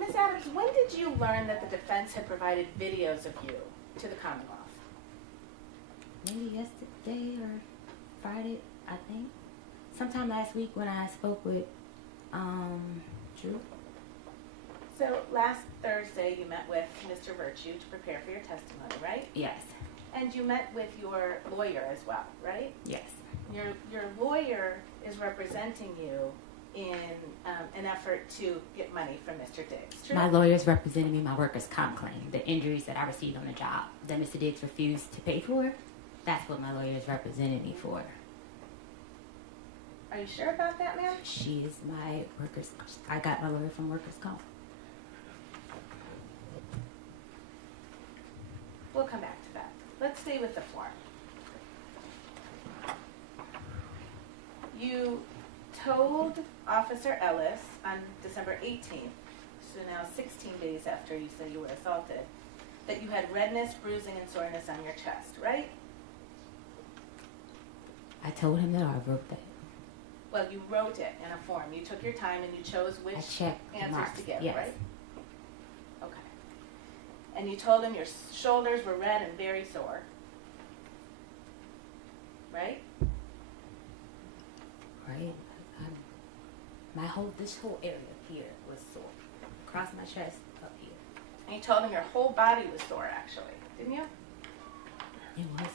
Ms. Adams, when did you learn that the defense had provided videos of you to the Commonwealth? Maybe yesterday or Friday, I think. Sometime last week when I spoke with Drew. So last Thursday you met with Mr. Virtue to prepare for your testimony, right? Yes. And you met with your lawyer as well, right? Yes. Your lawyer is representing you in an effort to get money from Mr. Diggs. True? My lawyer's representing me my workers' comp claim, the injuries that I received on the job that Mr. Diggs refused to pay for. That's what my lawyer is representing me for. Are you sure about that, ma'am? She is my workers. I got my lawyer from workers' comp. We'll come back to that. Let's stay with the form. You told Officer Ellis on December 18th, so now 16 days after you said you were assaulted, that you had redness, bruising, and soreness on your chest, right? I told him that I wrote that. Well, you wrote it in a form. You took your time and you chose I which checked the answers marks. to give, Yes. right? Okay. And you told him your shoulders were red and very sore, right? Right. This whole area here was sore. Across my chest, up here. And you told him your whole body was sore, actually, didn't you? It was.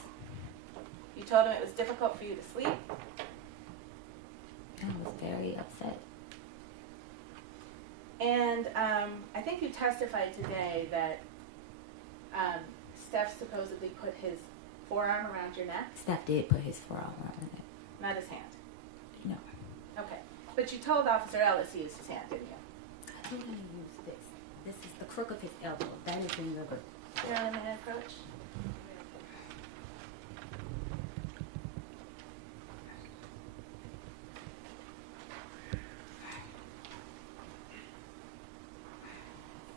You told him it was difficult for you to sleep. I was very upset. And I think you testified today that Steph supposedly put his forearm around your neck, Steph did put his forearm around my neck. not his hand. No. Okay. But you told Officer Ellis he used his hand, didn't you? I told him to use this. This is the crook of his elbow. That is in the grip. Here, let me approach.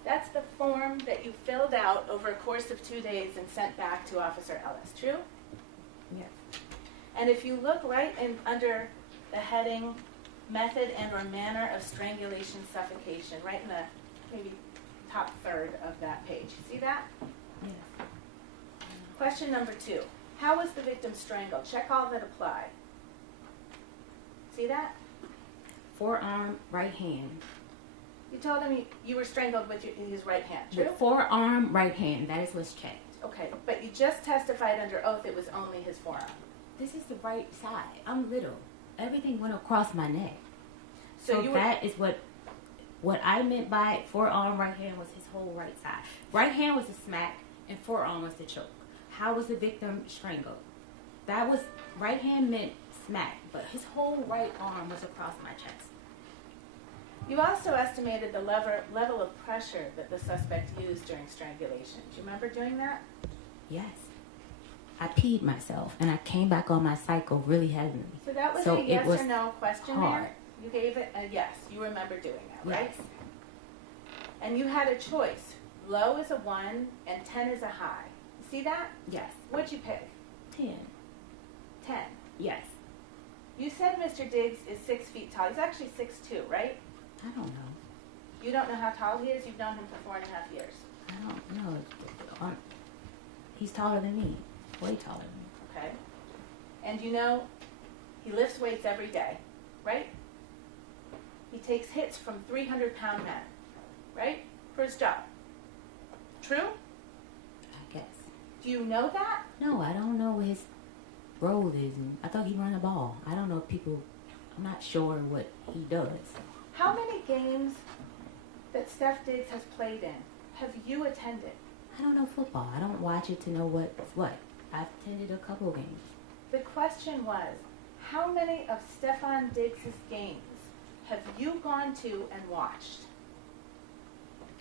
That's the form that you filled out over a course of 2 days and sent back to Officer Ellis, true? Yes. And if you look right in under the heading method and or manner of strangulation suffocation, right in the maybe top third of that page. See that? Yes. Question number 2. How was the victim strangled? Check all that apply. See that? Forearm, right hand. You told him you were strangled with his right hand, true? With forearm, right hand. That is what's checked. Okay, but you just testified under oath it was only his forearm. This is the right side. I'm little. Everything went across my neck. So you were, that is what I meant by forearm, right hand was his whole right side. Right hand was the smack and forearm was the choke. How was the victim strangled? That was, right hand meant smack, but his whole right arm was across my chest. You also estimated the level of pressure that the suspect used during strangulation. Do you remember doing that? Yes. I peed myself, and I came back on my cycle really heavily. So that was So a it yes was or no question hard. there? You gave it a yes. You remember doing that, right? Yes. And you had a choice. Low is a 1 and 10 is a high. You see that? Yes. What'd you pick? 10. 10. Yes. You said Mr. Diggs is 6 feet tall. He's actually 6'2", right? I don't know. You don't know how tall he is? You've known him for 4.5 years. I don't know. He's taller than me. Way taller than me. Okay. And you know he lifts weights every day, right? He takes hits from 300-pound men, right? For his job. True? I guess. Do you know that? No, I don't know what his role is. I thought he ran a ball. I don't know if people. I'm not sure what he does. How many games that Steph Diggs has played in have you attended? I don't know football. I don't watch it to know what's what. I've attended a couple games. The question was, how many of Stefon Diggs' games have you gone to and watched?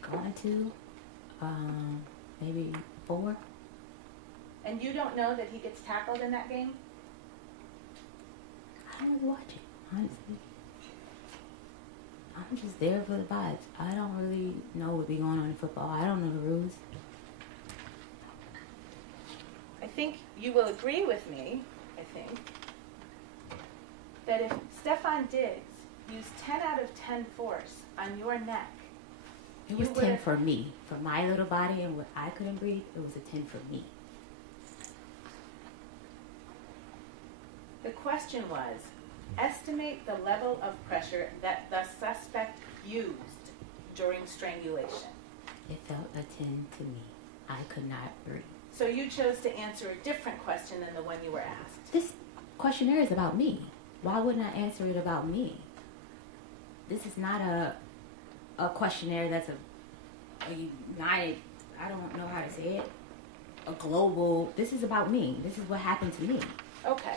Gone to, maybe 4. And you don't know that he gets tackled in that game? I don't really watch it, honestly. I'm just there for the vibes. I don't really know what be going on in football. I don't know the rules. I think you will agree with me, that if Stefon Diggs used 10 out of 10 force on your neck, It was you 10 would've- for me. For my little body and what I couldn't breathe, it was a 10 for me. the question was, estimate the level of pressure that the suspect used during strangulation. It felt a 10 to me. I could not breathe. So you chose to answer a different question than the one you were asked. This questionnaire is about me. Why wouldn't I answer it about me? This is not a questionnaire that's a united, I don't know how to say it, a global, this is about me. This is what happened to me. Okay.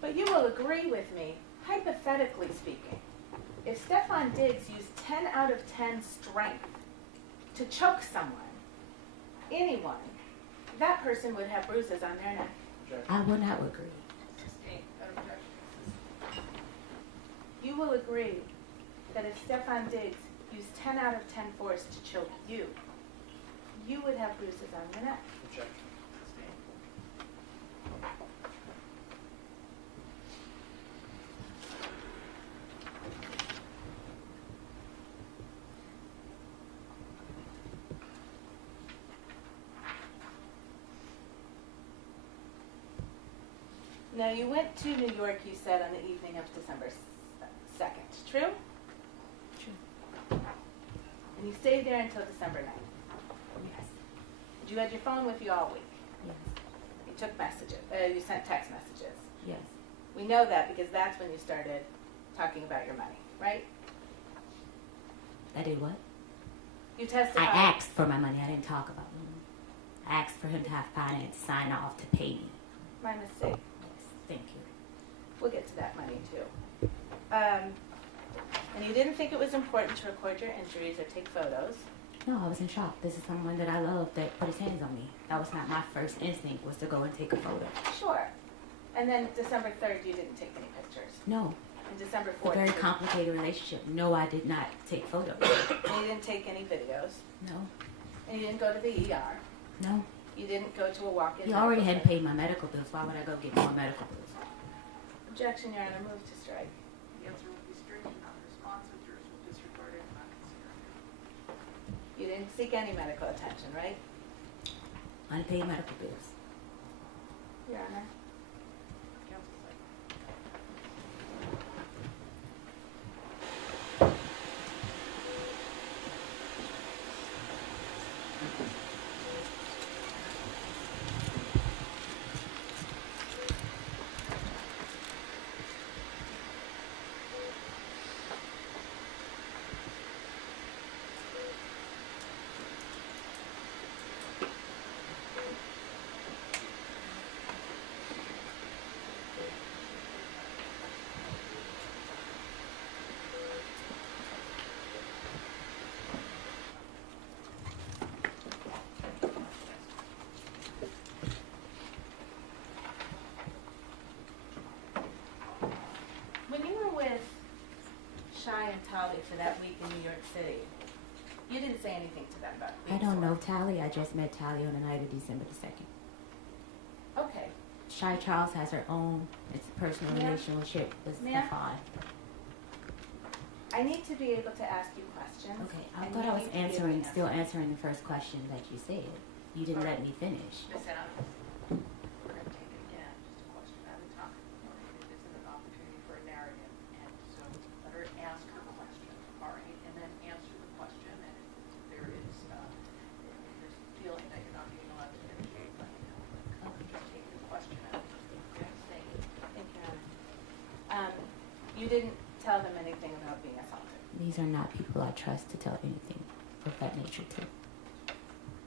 But you will agree with me, hypothetically speaking, if Stefon Diggs used 10 out of 10 strength to choke someone, anyone, that person would have bruises on their neck. I would not agree. You will agree that if Stefon Diggs used 10 out of 10 force to choke you, you would have bruises on your neck. Objection. Now, you went to New York, you said, on the evening of December 2nd. True? True. And you stayed there until December 9th. Yes. You had your phone with you all week. Yes. You took messages. You sent text messages. Yes. We know that because that's when you started talking about your money, right? I did what? You testified. I asked for my money. I didn't talk about money. I asked for him to have finance sign off to pay me. My mistake. Yes. Thank you. We'll get to that money too. And you didn't think it was important to record your injuries or take photos. No, I was in shock. This is someone that I love that put his hands on me. That was not my first instinct, was to go and take a photo. Sure. And then December 3rd, you didn't take any pictures. No. And December It's a 4th, very you didn't. complicated relationship. No, I did not take photos. And you didn't take any videos. No. And you didn't go to the ER. No. You didn't go to a walk-in. He already medical hadn't clinic. paid my medical bills. Why would I go get more medical bills? Objection, Your Honor. Move to strike. The answer will be stricken, non-responsive, jurors will disregard it, not consider it. You didn't seek any medical attention, right? Unpaid medical bills. Your Honor. Counsel second. City. You didn't say anything to them about I being don't know sore. Tally. I just met Tally on the night of December the 2nd. Okay. Shy Charles has her own personal Ma'am? relationship with Ma'am? Stefon. I need to be able to ask you questions. Okay, I and thought you I was need to be able to answer. still answering the first question that you said. You didn't let me finish. Ms. Adams, we're going to take it again, just a question at a time. It isn't an opportunity for a narrative, and so let her ask her question, all right, and then answer the question, and if there is, if there's a feeling that you're not being allowed to finish, let me know. Just take the question out. Okay, thank you. Thank you, Anna. You didn't tell them anything about being assaulted. These are not people I trust to tell anything of that nature to.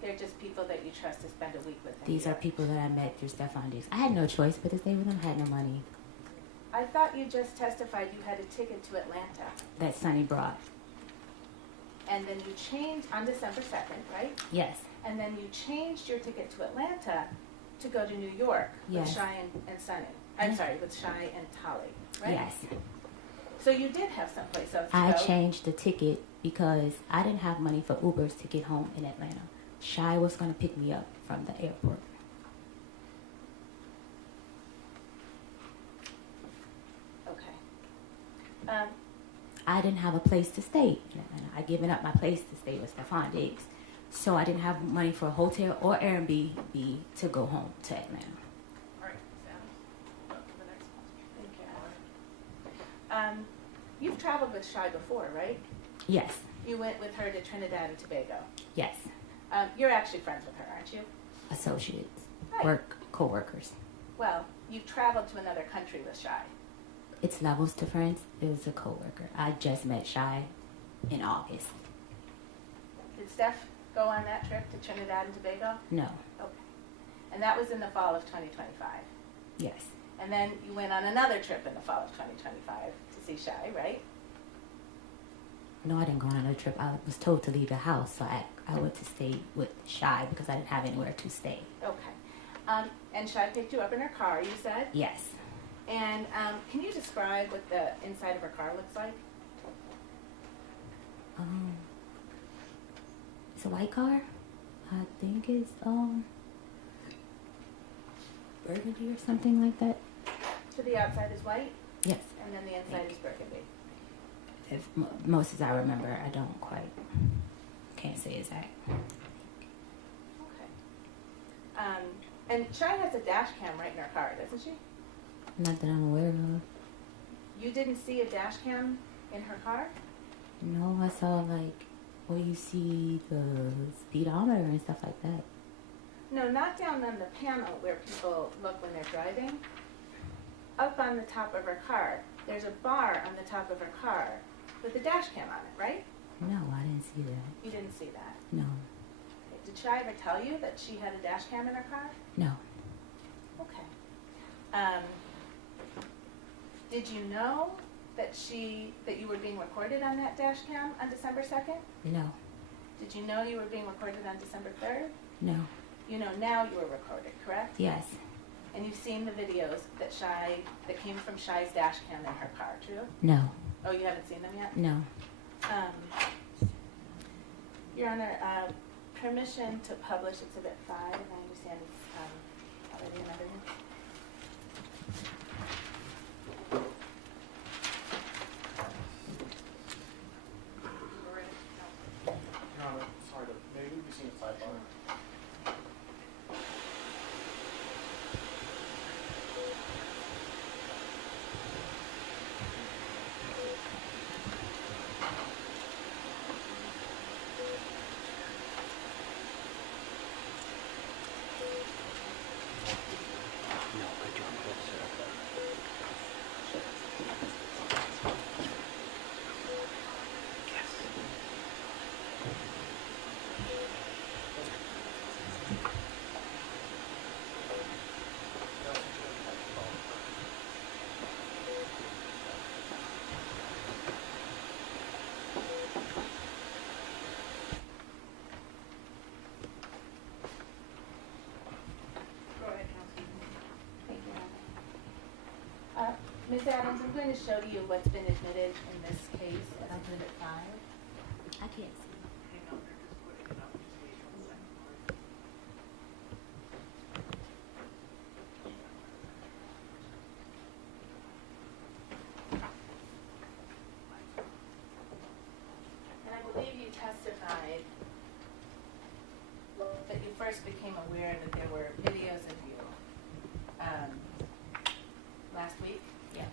They're just people that you trust to spend a week with. These are people that I met through Stefon Diggs. I had no choice but to stay with them. I had no money. I thought you just testified you had a ticket to Atlanta, That Sonny brought. and then you changed on December 2nd, right? Yes. And then you changed your ticket to Atlanta to go to New York with Yes. Shy and Sonny. I'm Yes. sorry, with Shy and Tolly, right? Yes. So you did have someplace else to I go. changed the ticket because I didn't have money for Ubers to get home in Atlanta. Shy was going to pick me up from the airport. Okay. I didn't have a place to stay in Atlanta. I given up my place to stay with Stefon Diggs. So I didn't have money for a hotel or Airbnb to go home to Atlanta. All right, Ms. Adams, go to the next question. Thank you. You've traveled with Shy before, right? Yes. You went with her to Trinidad and Tobago. Yes. You're actually friends with her, aren't you? Associates. Right. Co-workers. Well, you traveled to another country with Shy. It's levels to friends. It was a co-worker. I just met Shy in August. Did Steph go on that trip to Trinidad and Tobago? No. Okay. And that was in the fall of 2025. Yes. And then you went on another trip in the fall of 2025 to see Shy, right? No, I didn't go on another trip. I was told to leave the house, so I went to stay with Shy because I didn't have anywhere to stay. Okay. And Shy picked you up in her car, you said? Yes. And can you describe what the inside of her car looks like? It's a white car. I think it's burgundy or something like that. So the outside is white, Yes. and then the inside is burgundy. If most as I remember, I can't say exact. Okay. And Shy has a dash cam right in her car, doesn't she? Not that I'm aware of. You didn't see a dash cam in her car? No, I saw where you see the speedometer and stuff like that. No, not down on the panel where people look when they're driving. Up on the top of her car. There's a bar on the top of her car with a dash cam on it, right? No, I didn't see that. You didn't see that. No. Okay. Did Shy ever tell you that she had a dash cam in her car? No. Okay. Did you know that you were being recorded on that dash cam on December 2nd? No. Did you know you were being recorded on December 3rd? No. You know now you were recorded, correct? Yes. And you've seen the videos that came from Shy's dash cam in her car, true? No. Oh, you haven't seen them yet? No. Your Honor, permission to publish Exhibit 5, and I understand it's already in evidence. We're ready to count. Your Honor, sorry, but maybe we can see a sidebar. Go ahead, Counsel. Thank you, Your Honor. Ms. Adams, I'm going to show you what's been admitted in this case as Exhibit 5. I can't see. Hang on, they're just putting it up. Just wait 1 second. And I believe you testified that you first became aware that there were videos of you last week. Yes.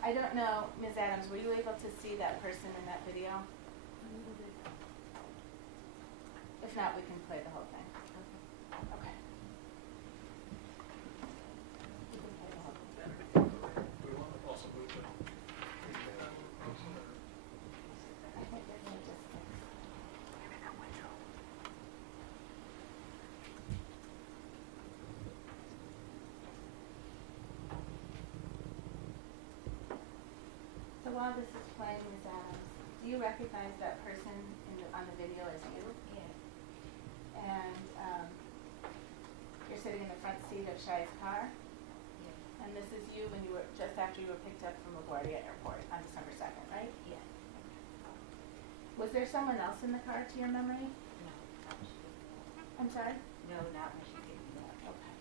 I don't know, Ms. Adams, were you able to see that person in that video? If not, we can play the whole thing. Okay. You can play the whole thing. We want to also move the. I think they're gonna just- So while this is playing, Ms. Adams, do you recognize that person on the video as you? Yes. And you're sitting in the front seat of Shai's car? Yes. And this is you when you were, just after you were picked up from LaGuardia Airport on December 2nd, right? Yes. Was there someone else in the car to your memory? No. Not when she picked me up. I'm sorry? No, not when she picked me up. Okay.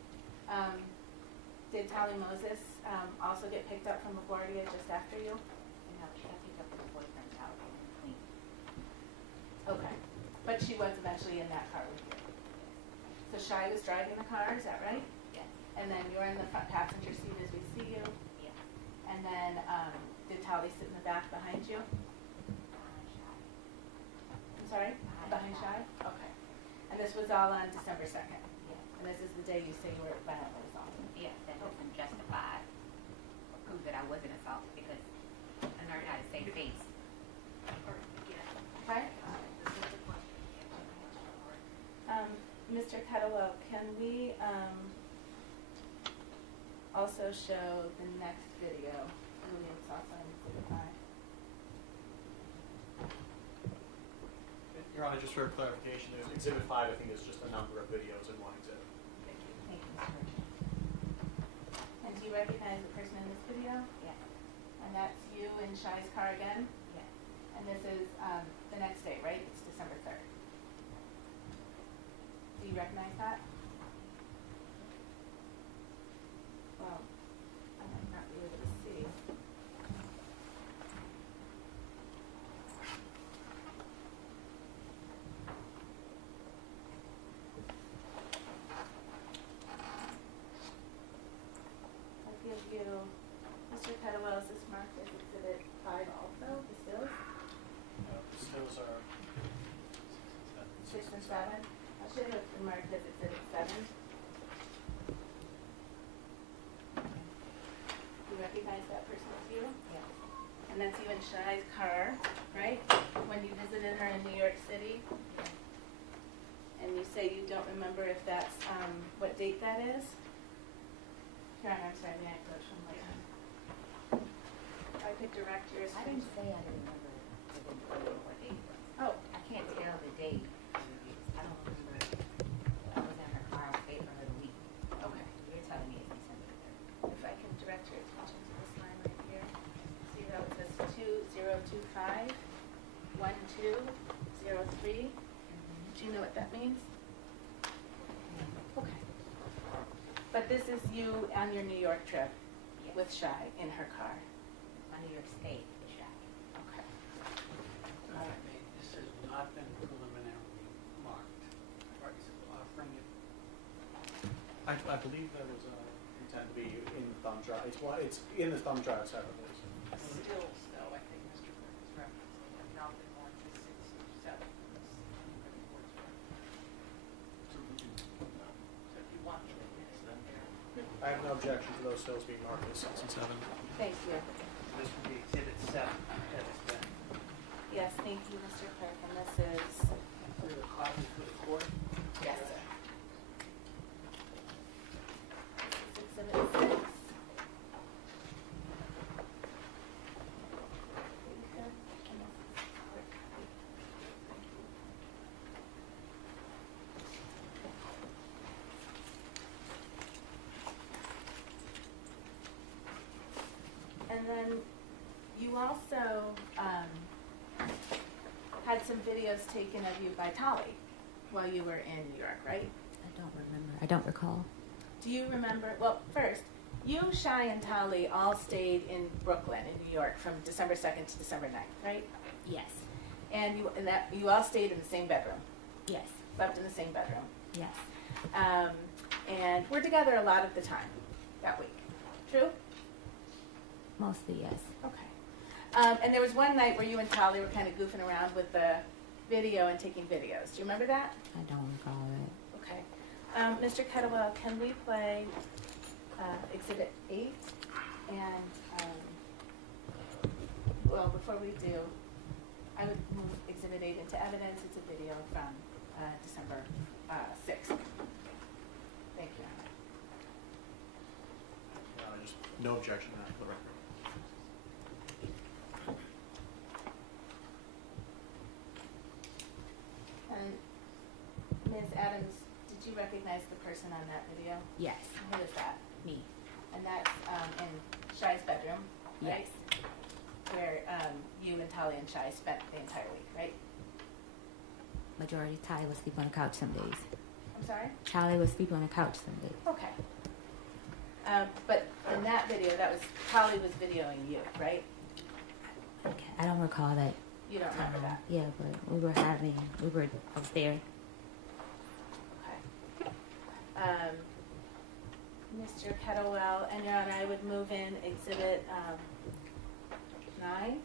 Did Tali Moses also get picked up from LaGuardia just after you? No, she got picked up with her boyfriend's house in Queens. Okay. But she was eventually in that car with you? So Shai was driving the car, is that right? Yes. And then you're in the front passenger seat as we see you? Yes. And then did Tali sit in the back behind you? Behind Shy. I'm sorry? Behind Shai? Okay. And this was all on December 2nd? Yes. And this is the day you say you were violently assaulted? Yes, that doesn't justify or prove that I wasn't assaulted because I learned how to save face. Okay? This is the question. Mr. Cataldo, can we also show the next video? Julian Salsa and Exhibit 5. Your Honor, just for clarification, there's Exhibit 5, I think, is just a number of videos in one exhibit. Thank you, Mr. Chairman. And do you recognize the person in this video? Yes. And that's you in Shai's car again? Yes. And this is the next day, right? It's December 3rd. Do you recognize that? Well, I might not be able to see. I'll give you, Mr. Petawell, is this marked as Exhibit 5 also, the stills? Those are 6 and 7? I should have been marked as Exhibit 7. You recognize that person as you? Yes. And that's you in Shai's car, right? When you visited her in New York City? Yes. And you say you don't remember if that's, what date that is? Your Honor, I'm sorry, may I approach one more time? If I could direct your I didn't say I didn't remember what date it was. Oh, I can't tell the date. I don't remember. I was in her car, I stayed for her the week. okay. You're telling me it's December the 3rd. If I can direct your attention to this line right here. See how it says 2025 1203? Do you know what that means? Okay. But this is you on your New York trip Yes. with Shai in her car? My New York State is shot. Okay. This has not been preliminarily marked. Are you offering it? I believe that was intended to be in the thumb drive. It's in the thumb drive separately. Stills, though, I think Mr. Burke is referencing, have not been marked as 6 or 7. So if you want to, it's them there. I have no objection to those stills being marked as 6 and 7. Thank you. This would be Exhibit 7 that has been. Yes, thank you, Mr. Clerk, and this is there a copy for the court? Yes, sir. Exhibit 6. And then you also had some videos taken of you by Tolly while you were in New York, right? I don't remember. I don't recall. Do you remember? Well, first, you, Shy, and Tolly all stayed in Brooklyn, in New York, from December 2nd to December 9th, right? Yes. And you all stayed in the same bedroom, Yes. slept in the same bedroom, Yes. and were together a lot of the time that week. True? Mostly yes. Okay. And there was one night where you and Tolly were kind of goofing around with the video and taking videos. Do you remember that? I don't recall it. Okay. Mr. Kettlewell, can we play Exhibit 8? And, well, before we do, I would move Exhibit 8 into evidence. It's a video from December 6th. Thank you. Just no objection to that for the record. And Ms. Adams, did you recognize the person on that video? Yes. Who is that? Me. And that's in Shy's bedroom, right? Yes. Where you and Tolly and Shy spent the entire week, right? Majority Tyler would sleep on the couch some days. I'm sorry? Charlie would sleep on the couch some days. Okay. But in that video, that was, Tolly was videoing you, right? Okay. I don't recall that. You don't remember that? Yeah, but we were upstairs. Okay. Mr. Kettlewell, and Your Honor, I would move in Exhibit 9,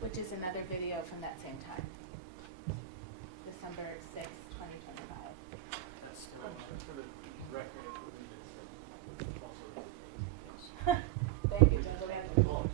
which is another video from that same time. December 6, 2025. That's for the record. I believe it's also Thank you, Judge. well,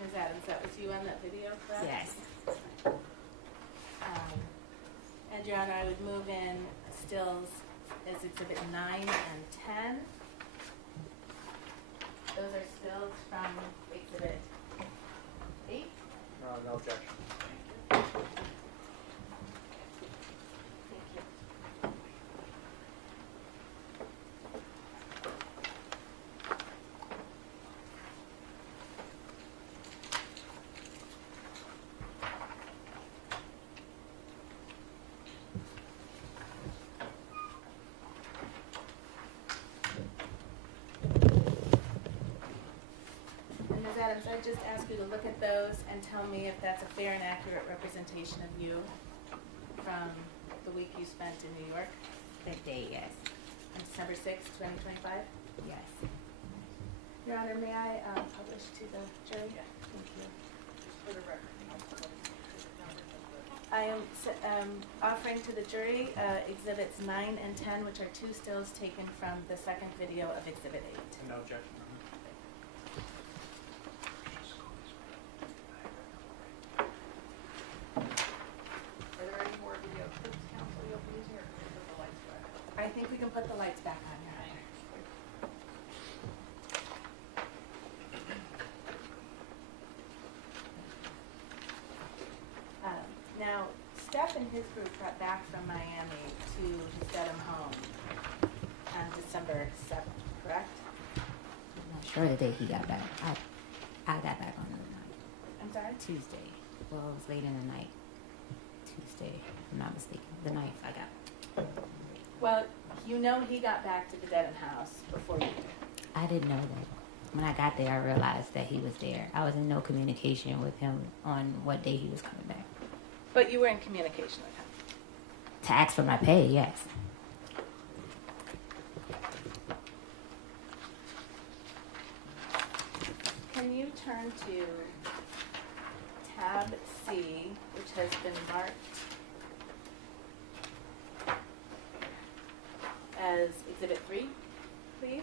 Ms. Adams, that was you on that video, correct? Yes. And Your Honor, I would move in stills as Exhibit 9 and 10. Those are stills from Exhibit 8. no objection. Thank you. And Ms. Adams, I'd just ask you to look at those and tell me if that's a fair and accurate representation of you from the week you spent in New York That day, yes. on December 6, 2025. Yes. Your Honor, may I publish to the jury? Thank you. For the record. I am offering to the jury Exhibits 9 and 10, which are two stills taken from the second video of Exhibit 8. No objection. Are there any more video clips, counsel, you'll be using, or can we put the lights back? I think we can put the lights back on, Your Honor. Now, Steph and his group got back from Miami to his Dedham home on December 7th, correct? I'm not sure the day he got back. I got back on the night. I'm sorry? Tuesday. Well, it was late in the night. Tuesday, if I'm not mistaken. The 9th I got. Well, you know he got back to the Dedham house before you did. I didn't know that. When I got there, I realized that he was there. I was in no communication with him on what day he was coming back. But you were in communication with him. To ask for my pay, yes. turn to tab C, which has been marked as Exhibit 3, please.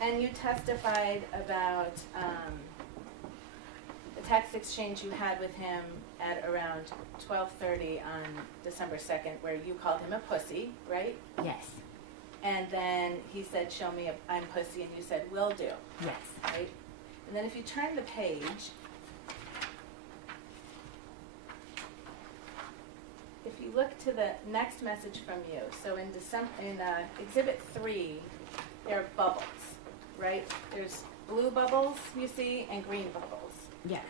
And you testified about the text exchange you had with him at around 12:30 on December 2nd, where you called him a pussy, right? Yes. And then he said, show me I'm pussy, and you said, will do, Yes. right? And then if you turn the page, if you look to the next message from you, so in Exhibit 3, there are bubbles, right? There's blue bubbles you see and green bubbles. Yes.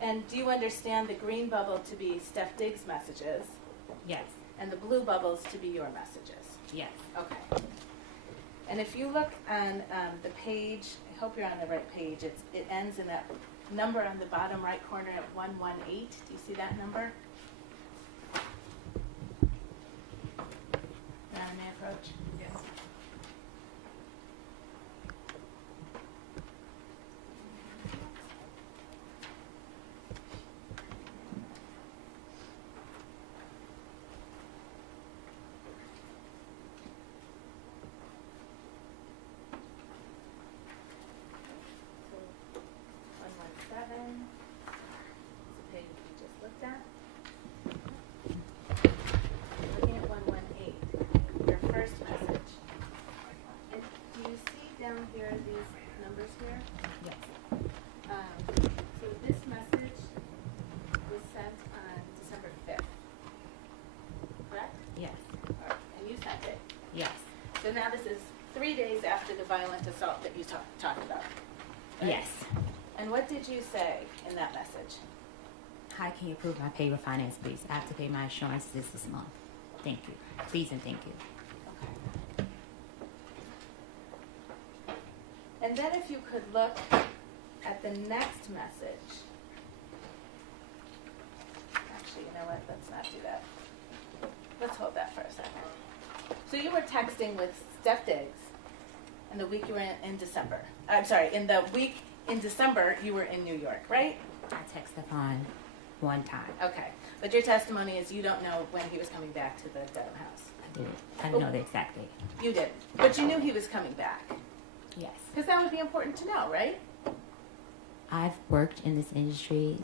And do you understand the green bubble to be Steph Diggs' messages Yes. and the blue bubbles to be your messages? Yes. Okay. And if you look on the page, I hope you're on the right page, it ends in that number on the bottom right corner at 118. Do you see that number? Madam, may I approach? Yes. So 117 is the page we just looked at. Looking at 118, your first message. And do you see down here these numbers here? Yes. So this message was sent on December 5th, correct? Yes. All right, and you sent it. Yes. So now this is 3 days after the violent assault that you talked about. Right? Yes. And what did you say in that message? Hi, can you approve my pay with finance, please? I have to pay my insurance this month. Thank you. Please and thank you. Okay. And then if you could look at the next message. Actually, you know what? Let's not do that. Let's hold that for a second. So you were texting with Steph Diggs in the week you were in December. I'm sorry, in the week in December you were in New York, right? I text Stefon one time. Okay. But your testimony is you don't know when he was coming back to the Dedham house. I did. I didn't know the exact date. You did. But you knew he was coming back. Yes. Because that would be important to know, right? I've worked in this industry.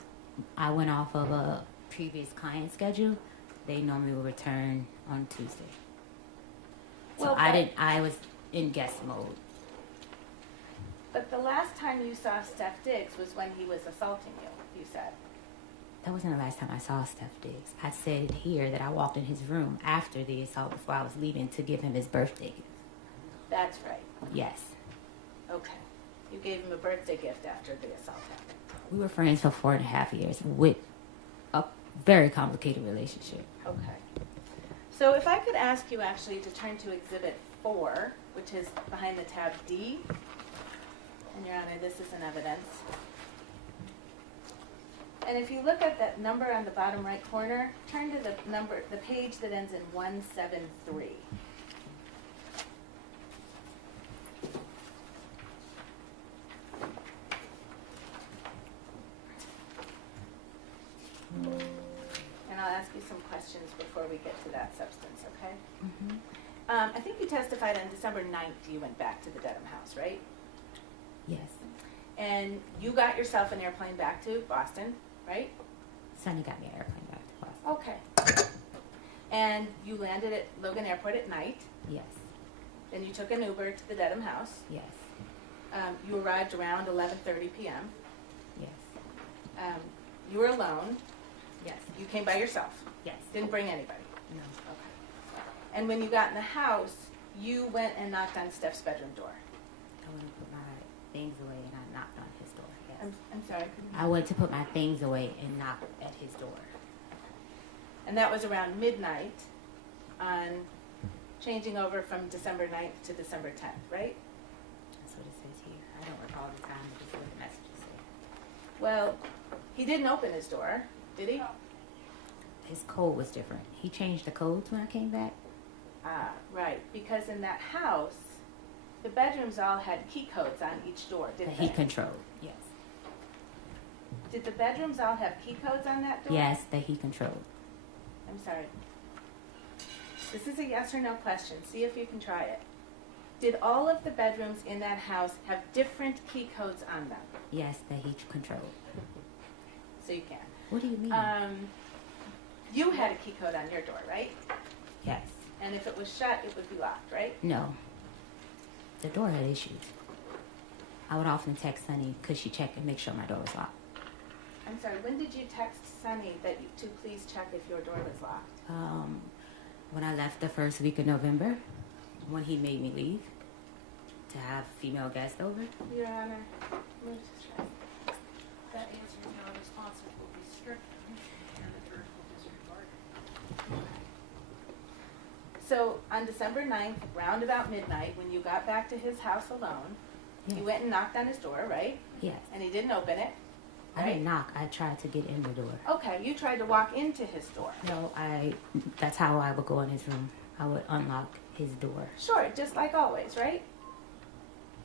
I went off of a previous client schedule. They normally will return on Tuesday. So Well, I was in guest mode. But the last time you saw Steph Diggs was when he was assaulting you, you said. That wasn't the last time I saw Steph Diggs. I said here that I walked in his room after the assault before I was leaving to give him his birthday gift. That's right. Yes. Okay. You gave him a birthday gift after the assault happened. We were friends for 4.5 years with a very complicated relationship. Okay. So if I could ask you actually to turn to Exhibit 4, which is behind the tab D. And Your Honor, this is an evidence. And if you look at that number on the bottom right corner, turn to the page that ends in 173. And I'll ask you some questions before we get to that substance, okay? Mm-hmm. I think you testified on December 9th you went back to the Dedham house, right? Yes. And you got yourself an airplane back to Boston, right? Sonny got me an airplane back to Boston. Okay. And you landed at Logan Airport at night. Yes. Then you took an Uber to the Dedham house. Yes. You arrived around 11:30 p.m. Yes. You were alone. Yes. You came by yourself. Yes. Didn't bring anybody. No. Okay. And when you got in the house, you went and knocked on Steph's bedroom door. I went to put my things away and I knocked on his door. Yes. I'm sorry. I went to put my things away and knocked at his door. And that was around midnight on changing over from December 9th to December 10th, right? That's what it says here. I don't recall the time, but this is what the messages say. Well, he didn't open his door, did he? His code was different. He changed the codes when I came back. Ah, right, because in that house, the bedrooms all had key codes on each door, That didn't he they? controlled. Yes. Did the bedrooms all have key codes on that door? Yes, that he controlled. I'm sorry. This is a yes or no question. See if you can try it. Did all of the bedrooms in that house have different key codes on them? Yes, that he controlled. So you can. What do you mean? You had a key code on your door, right? Yes. And if it was shut, it would be locked, right? No. The door had issues. I would often text Sunny, could she check and make sure my door was locked? I'm sorry, when did you text Sunny to please check if your door was locked? When I left the first week of November, when he made me leave to have female guests over. Your Honor, move to strike. That answer is not responsive will be stricken, and the jurors will disregard it. So on December 9th, round about midnight, when you got back to his house alone, Yes. you went and knocked on his door, right? Yes. And he didn't open it, I right? didn't knock. I tried to get in the door. Okay, you tried to walk into his door. No, that's how I would go in his room. I would unlock his door. Sure, just like always, right?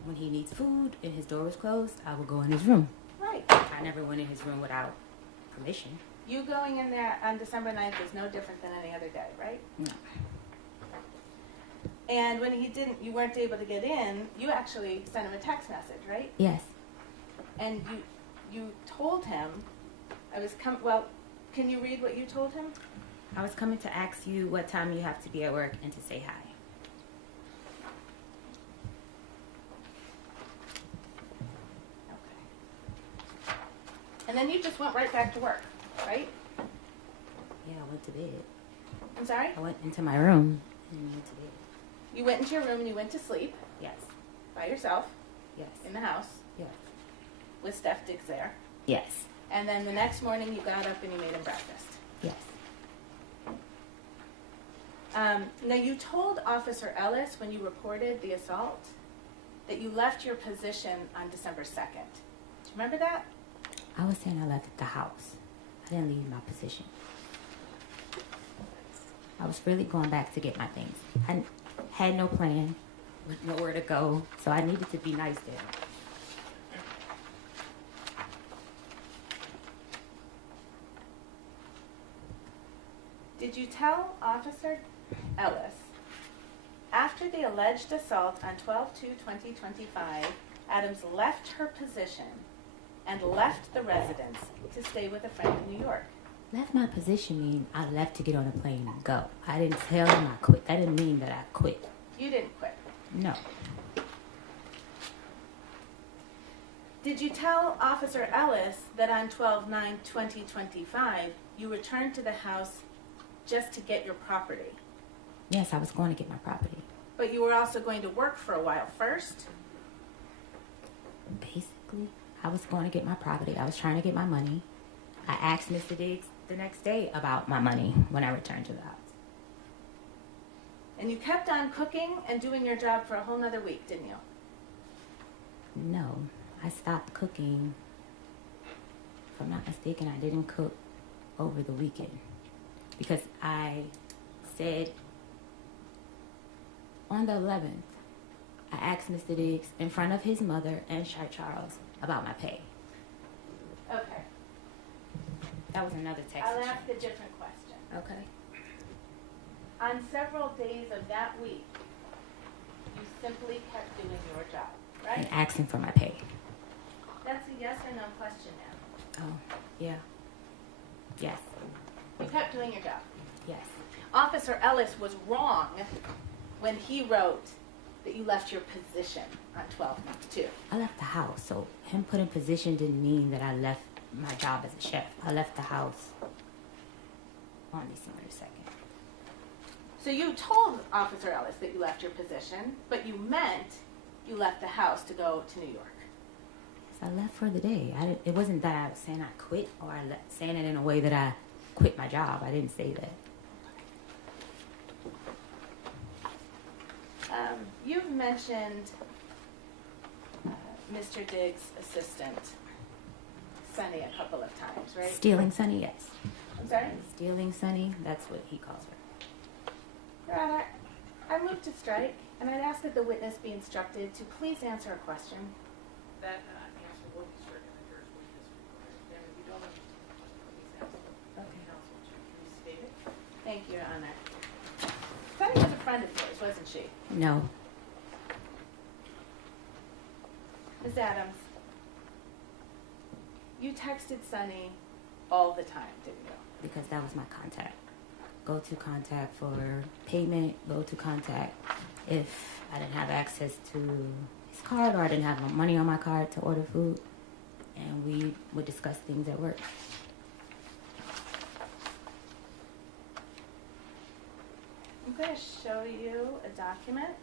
When he needs food and his door was closed, I would go in his room. Right. I never went in his room without permission. You going in there on December 9th was no different than any other day, right? No. And when you weren't able to get in, you actually sent him a text message, right? Yes. And you told him, can you read what you told him? I was coming to ask you what time you have to be at work and to say hi. Okay. And then you just went right back to work, right? Yeah, I went to bed. I'm sorry? I went into my room and went to bed. You went into your room and you went to sleep Yes. by yourself Yes. in the house Yes. with Steph Diggs there. Yes. And then the next morning you got up and you made him breakfast. Yes. Now you told Officer Ellis when you reported the assault that you left your position on December 2nd. Do you remember that? I was saying I left the house. I didn't leave my position. I was really going back to get my things. I had no plan, with nowhere to go, so I needed to be nice to him. Did you tell Officer Ellis, after the alleged assault on 12/2/2025, Adams left her position and left the residence to stay with a friend in New York? Left my position mean I left to get on a plane and go. I didn't tell him I quit. That didn't mean that I quit. You didn't quit. No. Did you tell Officer Ellis that on 12/9/2025 you returned to the house just to get your property? Yes, I was going to get my property. But you were also going to work for a while first? Basically, I was going to get my property. I was trying to get my money. I asked Mr. Diggs the next day about my money when I returned to the house. And you kept on cooking and doing your job for a whole nother week, didn't you? No, I stopped cooking. If I'm not mistaken, I didn't cook over the weekend because I said on the 11th, I asked Mr. Diggs in front of his mother and Shy Charles about my pay. Okay. That was another text. I'll exchange. ask a different question. Okay. On several days of that week, you simply kept doing your job, right? And asking for my pay. That's a yes or no question now. Oh, yeah. Yes. You kept doing your job. Yes. Officer Ellis was wrong when he wrote that you left your position on 12/2. I left the house, so him putting position didn't mean that I left my job as a chef. I left the house on December 2nd. So you told Officer Ellis that you left your position, but you meant you left the house to go to New York. So I left for the day. It wasn't that I was saying I quit or saying it in a way that I quit my job. I didn't say that. You've mentioned Mr. Diggs' assistant, Sunny, a couple of times, right? Stealing Sunny, yes. I'm sorry? Stealing Sunny, that's what he calls her. Your Honor, I move to strike, and I'd ask that the witness be instructed to please answer a question. That answer will be stricken, the jurors will be disregarded. And if you don't understand the question, please ask the Okay. counsel to restate it. Thank you, Your Honor. Sunny was a friend of yours, wasn't she? No, Ms. Adams, you texted Sunny all the time, didn't you? because that was my contact. Go to contact for payment, go to contact if I didn't have access to his card or I didn't have money on my card to order food. And we would discuss things at work. I'm going to show you a document.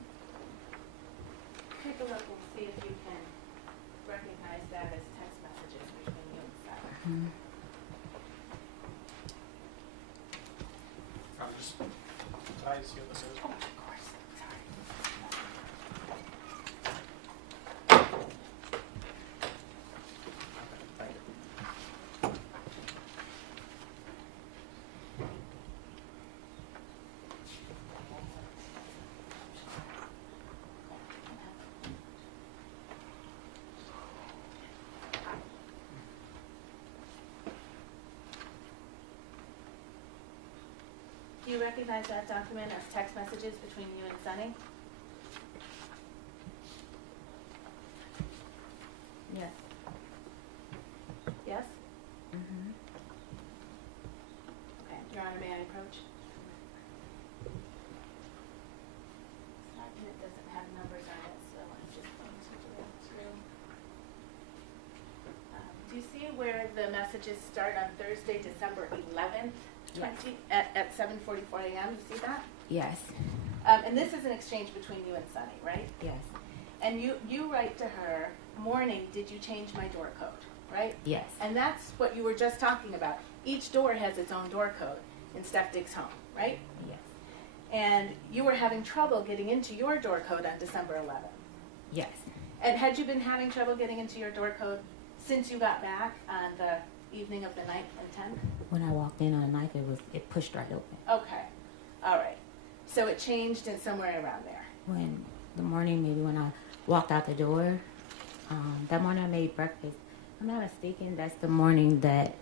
Take a look and see if you can recognize that as text messages between you and Sunny. Mhm. I'm just trying to see what this is. Oh, of course. Sorry. Thank you. Do you recognize that document as text messages between you and Sunny? Yes. Yes? Mm-hmm. Okay. Your Honor, may I approach? This document doesn't have numbers on it, so I'm just going to do it through. Do you see where the messages start on Thursday, December 11th, Yes. at 7:44 a.m.? You see that? Yes. And this is an exchange between you and Sunny, right? Yes. And you write to her, morning, did you change my door code, right? Yes. And that's what you were just talking about. Each door has its own door code in Steph Dick's home, right? Yes. And you were having trouble getting into your door code on December 11th. Yes. And had you been having trouble getting into your door code since you got back on the evening of the 9th and 10th? When I walked in on a knife, it pushed right open. Okay. All right. So it changed in somewhere around there. When the morning, maybe when I walked out the door, that morning I made breakfast. I'm not mistaken, that's the morning that,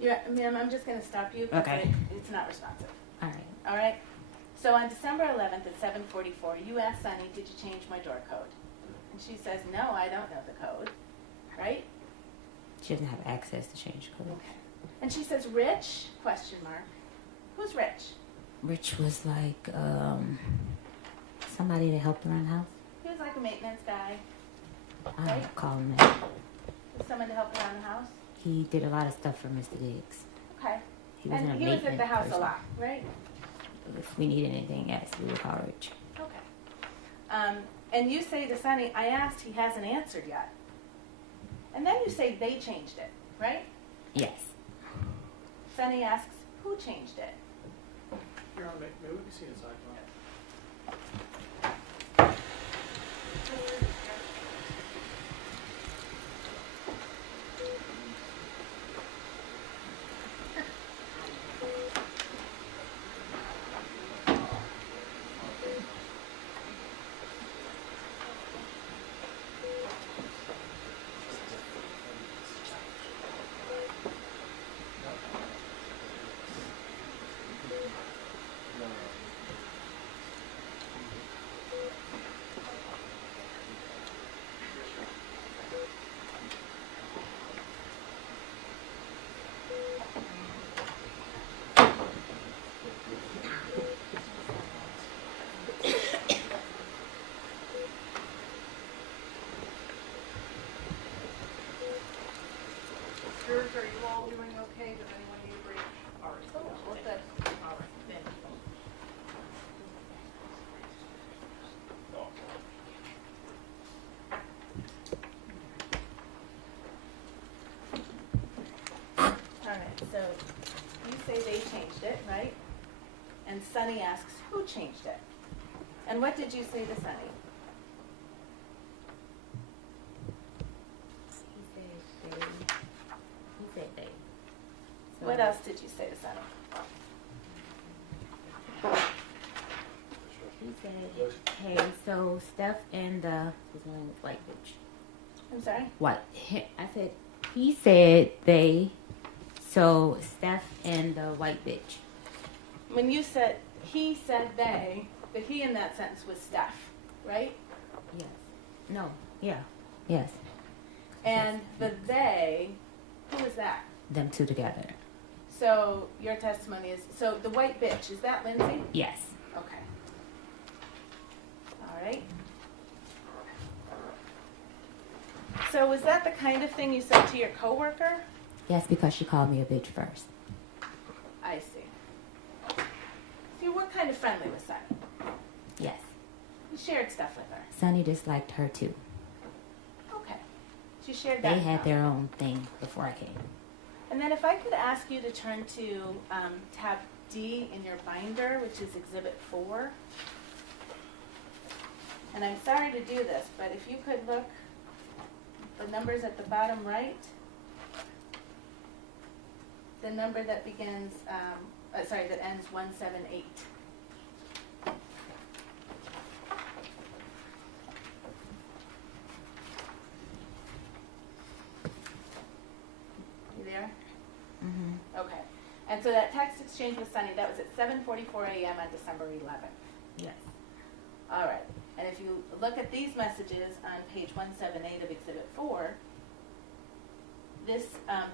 Yeah, ma'am, I'm just going to stop you because Okay. it's not responsive. all right, All right? So on December 11th at 7:44, you asked Sunny, did you change my door code? And she says, no, I don't know the code. Right? she doesn't have access to change code. Okay. And she says, Rich? Question mark. Who's Rich? Rich was like, somebody that helped around the house. He was like a maintenance guy. I Right. don't call him that. Was someone to help around the house? He did a lot of stuff for Mr. Diggs. Okay. He wasn't And a he was at the maintenance house person. a lot, right? If we needed anything, yes, we would call Rich. Okay. And you say to Sunny, I asked, he hasn't answered yet. And then you say they changed it, right? Yes. Sunny asks, who changed it? Your Honor, may we see this document? Jurors, are you all doing okay? Does anyone need a break? All right. We're good. All right, thank you. All right, so you say they changed it, right? And Sunny asks, who changed it? And what did you say to Sunny? He said they. So What else did you say to Sunny? said, hey, so Steph and the his name was white bitch. I'm sorry? I said, he said they, so Steph and the white bitch. When you said, he said they, the he in that sentence was Steph, right? Yes. No. Yeah. Yes. And the they, who is that? Them two together. So your testimony is, so the white bitch, is that Lindsay? Yes. Okay. All right. So was that the kind of thing you said to your coworker? Yes, because she called me a bitch first. I see. So you were kind of friendly with Sunny. Yes. You shared stuff with her. Sonny disliked her too. Okay. So you shared that. They had their own thing before I came. And then if I could ask you to turn to tab D in your binder, which is Exhibit 4. And I'm sorry to do this, but if you could look, the numbers at the bottom right, the number that begins, that ends 178. You there? Mm-hmm. Okay. And so that text exchange with Sunny, that was at 7:44 a.m. on December 11th. Yes. All right. And if you look at these messages on page 178 of Exhibit 4, this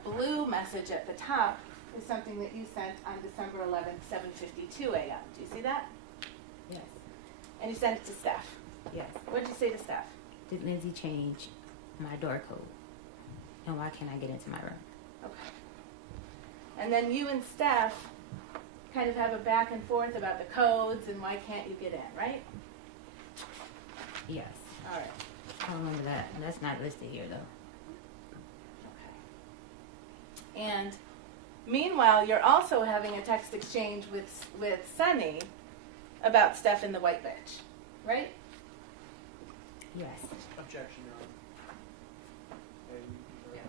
blue message at the top is something that you sent on December 11th, 7:52 a.m. Do you see that? Yes. And you sent it to Steph. Yes. What did you say to Steph? Did Lindsay change my door code? And why can't I get into my room? Okay. And then you and Steph kind of have a back and forth about the codes and why can't you get in, right? Yes. All right. I remember that. And that's not listed here, though. Okay. And meanwhile, you're also having a text exchange with Sunny about Steph and the white bitch, right? Yes. Objection, Your Honor. Yes.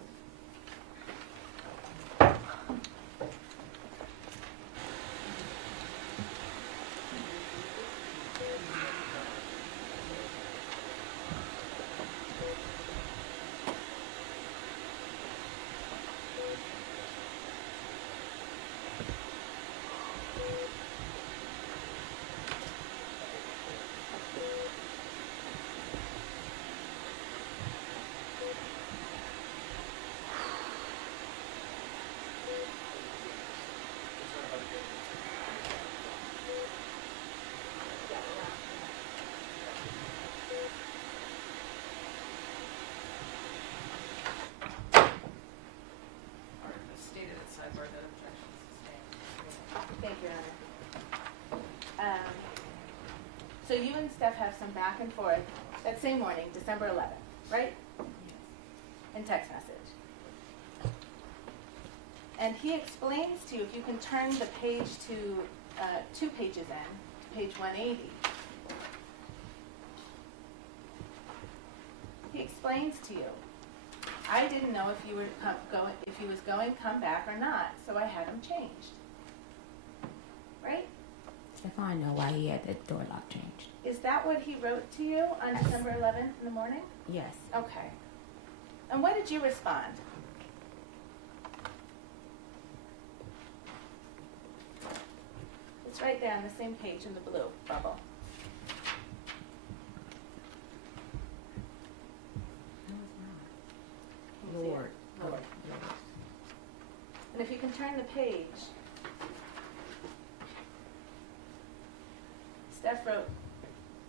All right, as stated at sidebar, that objection is sustained. Thank you, Your Honor. So you and Steph have some back and forth that same morning, December 11th, right? In text message. And he explains to you, if you can turn the page to 2 pages in, to page 180. He explains to you, I didn't know if you were if he was going to come back or not, so I had him changed. Right? Stefon know why he had the door lock changed. Is that what he wrote to you on December 11th in the morning? Yes. Okay. And what did you respond? It's right there on the same page in the blue bubble. No, it's not. Can you see it? Lord. Lord. Lord. And if you can turn the page, Steph wrote,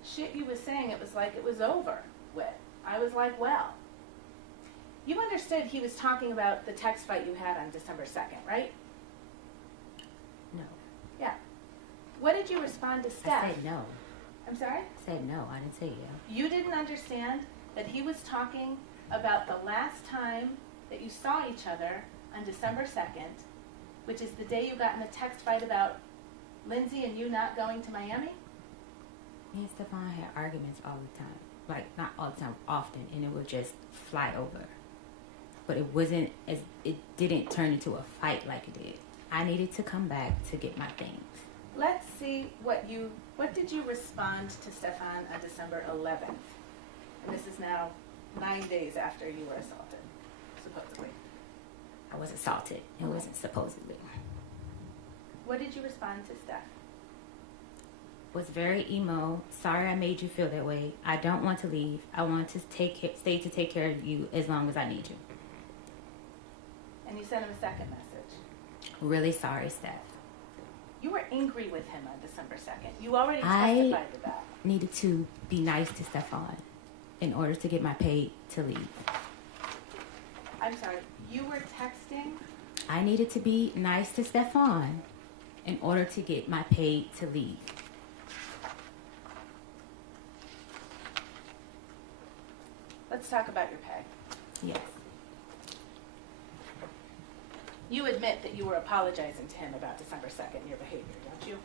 shit you was saying it was like it was over with. I was like, well. You understood he was talking about the text fight you had on December 2nd, right? No. Yeah. What did you respond to Steph? I said no. I'm sorry? I said no. I didn't say yeah. You didn't understand that he was talking about the last time that you saw each other on December 2nd, which is the day you got in the text fight about Lindsay and you not going to Miami? Me and Stefon had arguments all the time. Like, not all the time, often, and it would just fly over. But it didn't turn into a fight like it did. I needed to come back to get my things. let's see what did you respond to Stefon on December 11th? And this is now 9 days after you were assaulted, supposedly. I was assaulted. It wasn't supposedly. What did you respond to Steph? Was very emo. Sorry I made you feel that way. I don't want to leave. I want to stay to take care of you as long as I need you. And you sent him a second message. Really sorry, Steph. You were angry with him on December 2nd. You already I testified to that. needed to be nice to Stefon in order to get my pay to leave. I'm sorry, you were texting? I needed to be nice to Stefon in order to get my pay to leave. Let's talk about your pay. Yes. You admit that you were apologizing to him about December 2nd and your behavior, don't you?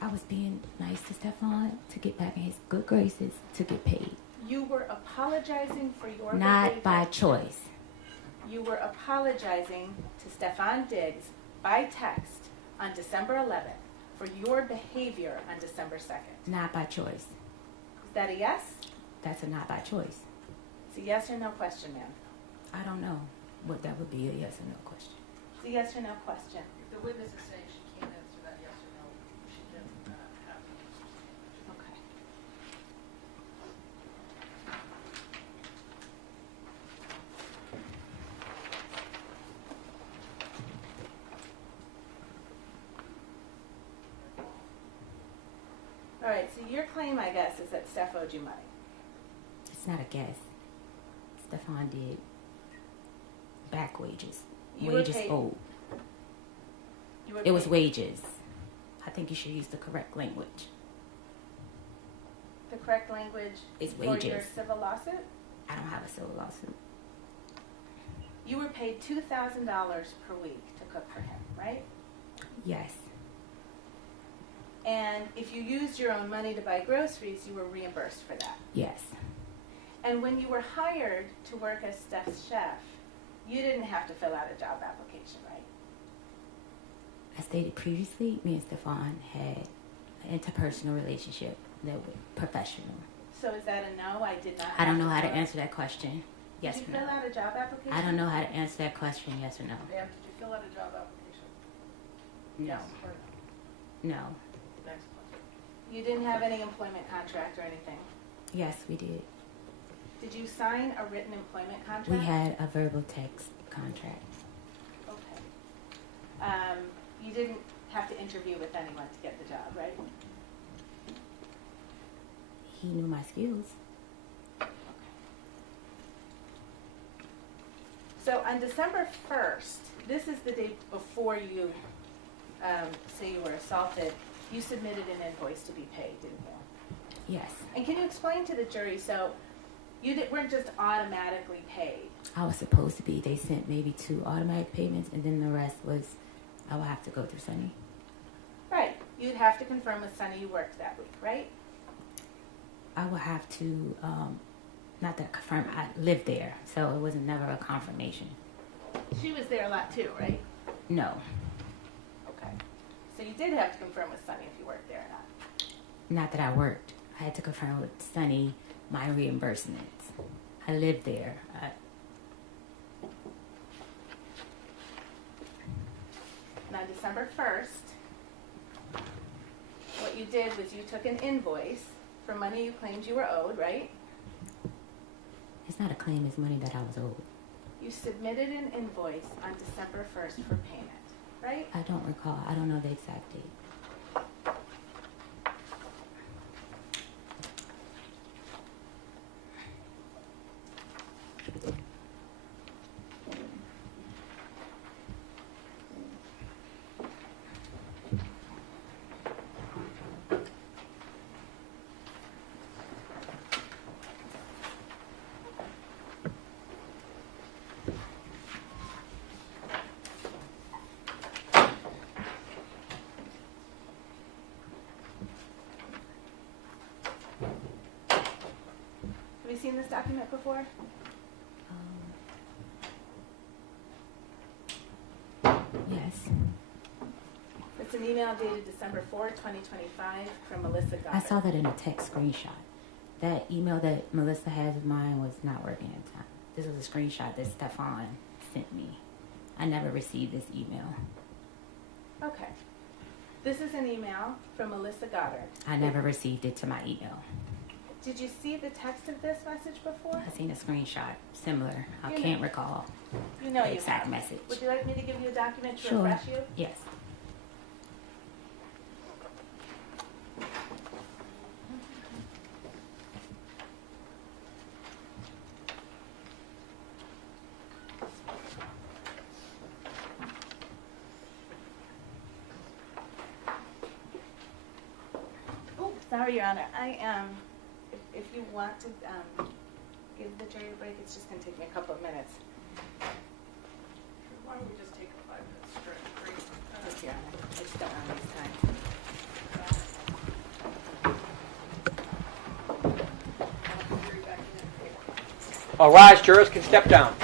I was being nice to Stefon to get back in his good graces to get paid. You were apologizing for your Not behavior. by choice. You were apologizing to Stefon Diggs by text on December 11th for your behavior on December 2nd. Not by choice. Is that a yes? That's a not by choice. It's a yes or no question, ma'am. I don't know what that would be, a yes or no question. It's a yes or no question. If the witness is saying she can't answer that yes or no, she can have the answer. Okay. All right, so your claim, I guess, is that Steph owed you money. It's not a guess. Stefon did back wages. You were Wages paid- owed. You were It was paid- wages. I think you should use the correct language. The correct language It's for your wages. civil lawsuit? I don't have a civil lawsuit. You were paid $2,000 per week to cook for him, right? Yes. And if you used your own money to buy groceries, you were reimbursed for that. Yes. And when you were hired to work as Steph's chef, you didn't have to fill out a job application, right? I stated previously, me and Stefon had an interpersonal relationship that was professional. So is that a no? I did not. I don't have know how to fill- answer that question. Yes Did or you fill no. out a job application? I don't know how to answer that question. Yes or no. Ma'am, did you fill out a job application? No. Yes or no? No. Next question. You didn't have any employment contract or anything? Yes, we did. Did you sign a written employment contract? We had a verbal text contract. Okay. You didn't have to interview with anyone to get the job, right? He knew my skills. So on December 1st, this is the day before you say you were assaulted, you submitted an invoice to be paid, didn't you? Yes. And can you explain to the jury, so you weren't just automatically paid? I was supposed to be. They sent maybe 2 automatic payments, and then the rest was I would have to go through Sunny. Right. You'd have to confirm with Sunny you worked that week, right? I would have to, not that confirm, I lived there, so it was never a confirmation. She was there a lot too, right? No. Okay. So you did have to confirm with Sunny if you worked there or not. Not that I worked. I had to confirm with Sunny my reimbursements. I lived there. And on December 1st, what you did was you took an invoice for money you claimed you were owed, right? It's not a claim, it's money that I was owed. You submitted an invoice on December 1st for payment, right? I don't recall. I don't know the exact date. Have you seen this document before? Yes. The an email dated December 4, 2025 from Melissa Goddard. I saw that in a text screenshot. That email that Melissa has of mine was not working at the time. This was a screenshot that Stefon sent me. I never received this email. Okay. This is an email from Melissa Goddard. I never received it to my email. Did you see the text of this message before? I seen a screenshot similar. I You know- can't recall You know the you exact have. message. Would you like me to give you a document to Sure. refresh you? Yes. Oh, sorry, Your Honor. If you want to give the jury a break, it's just going to take me a couple of minutes. Why don't we just take a 5-minute stretch break? Thank you, Your Honor. I just don't want to waste time. I'll be back in a minute. All rise, jurors can step down.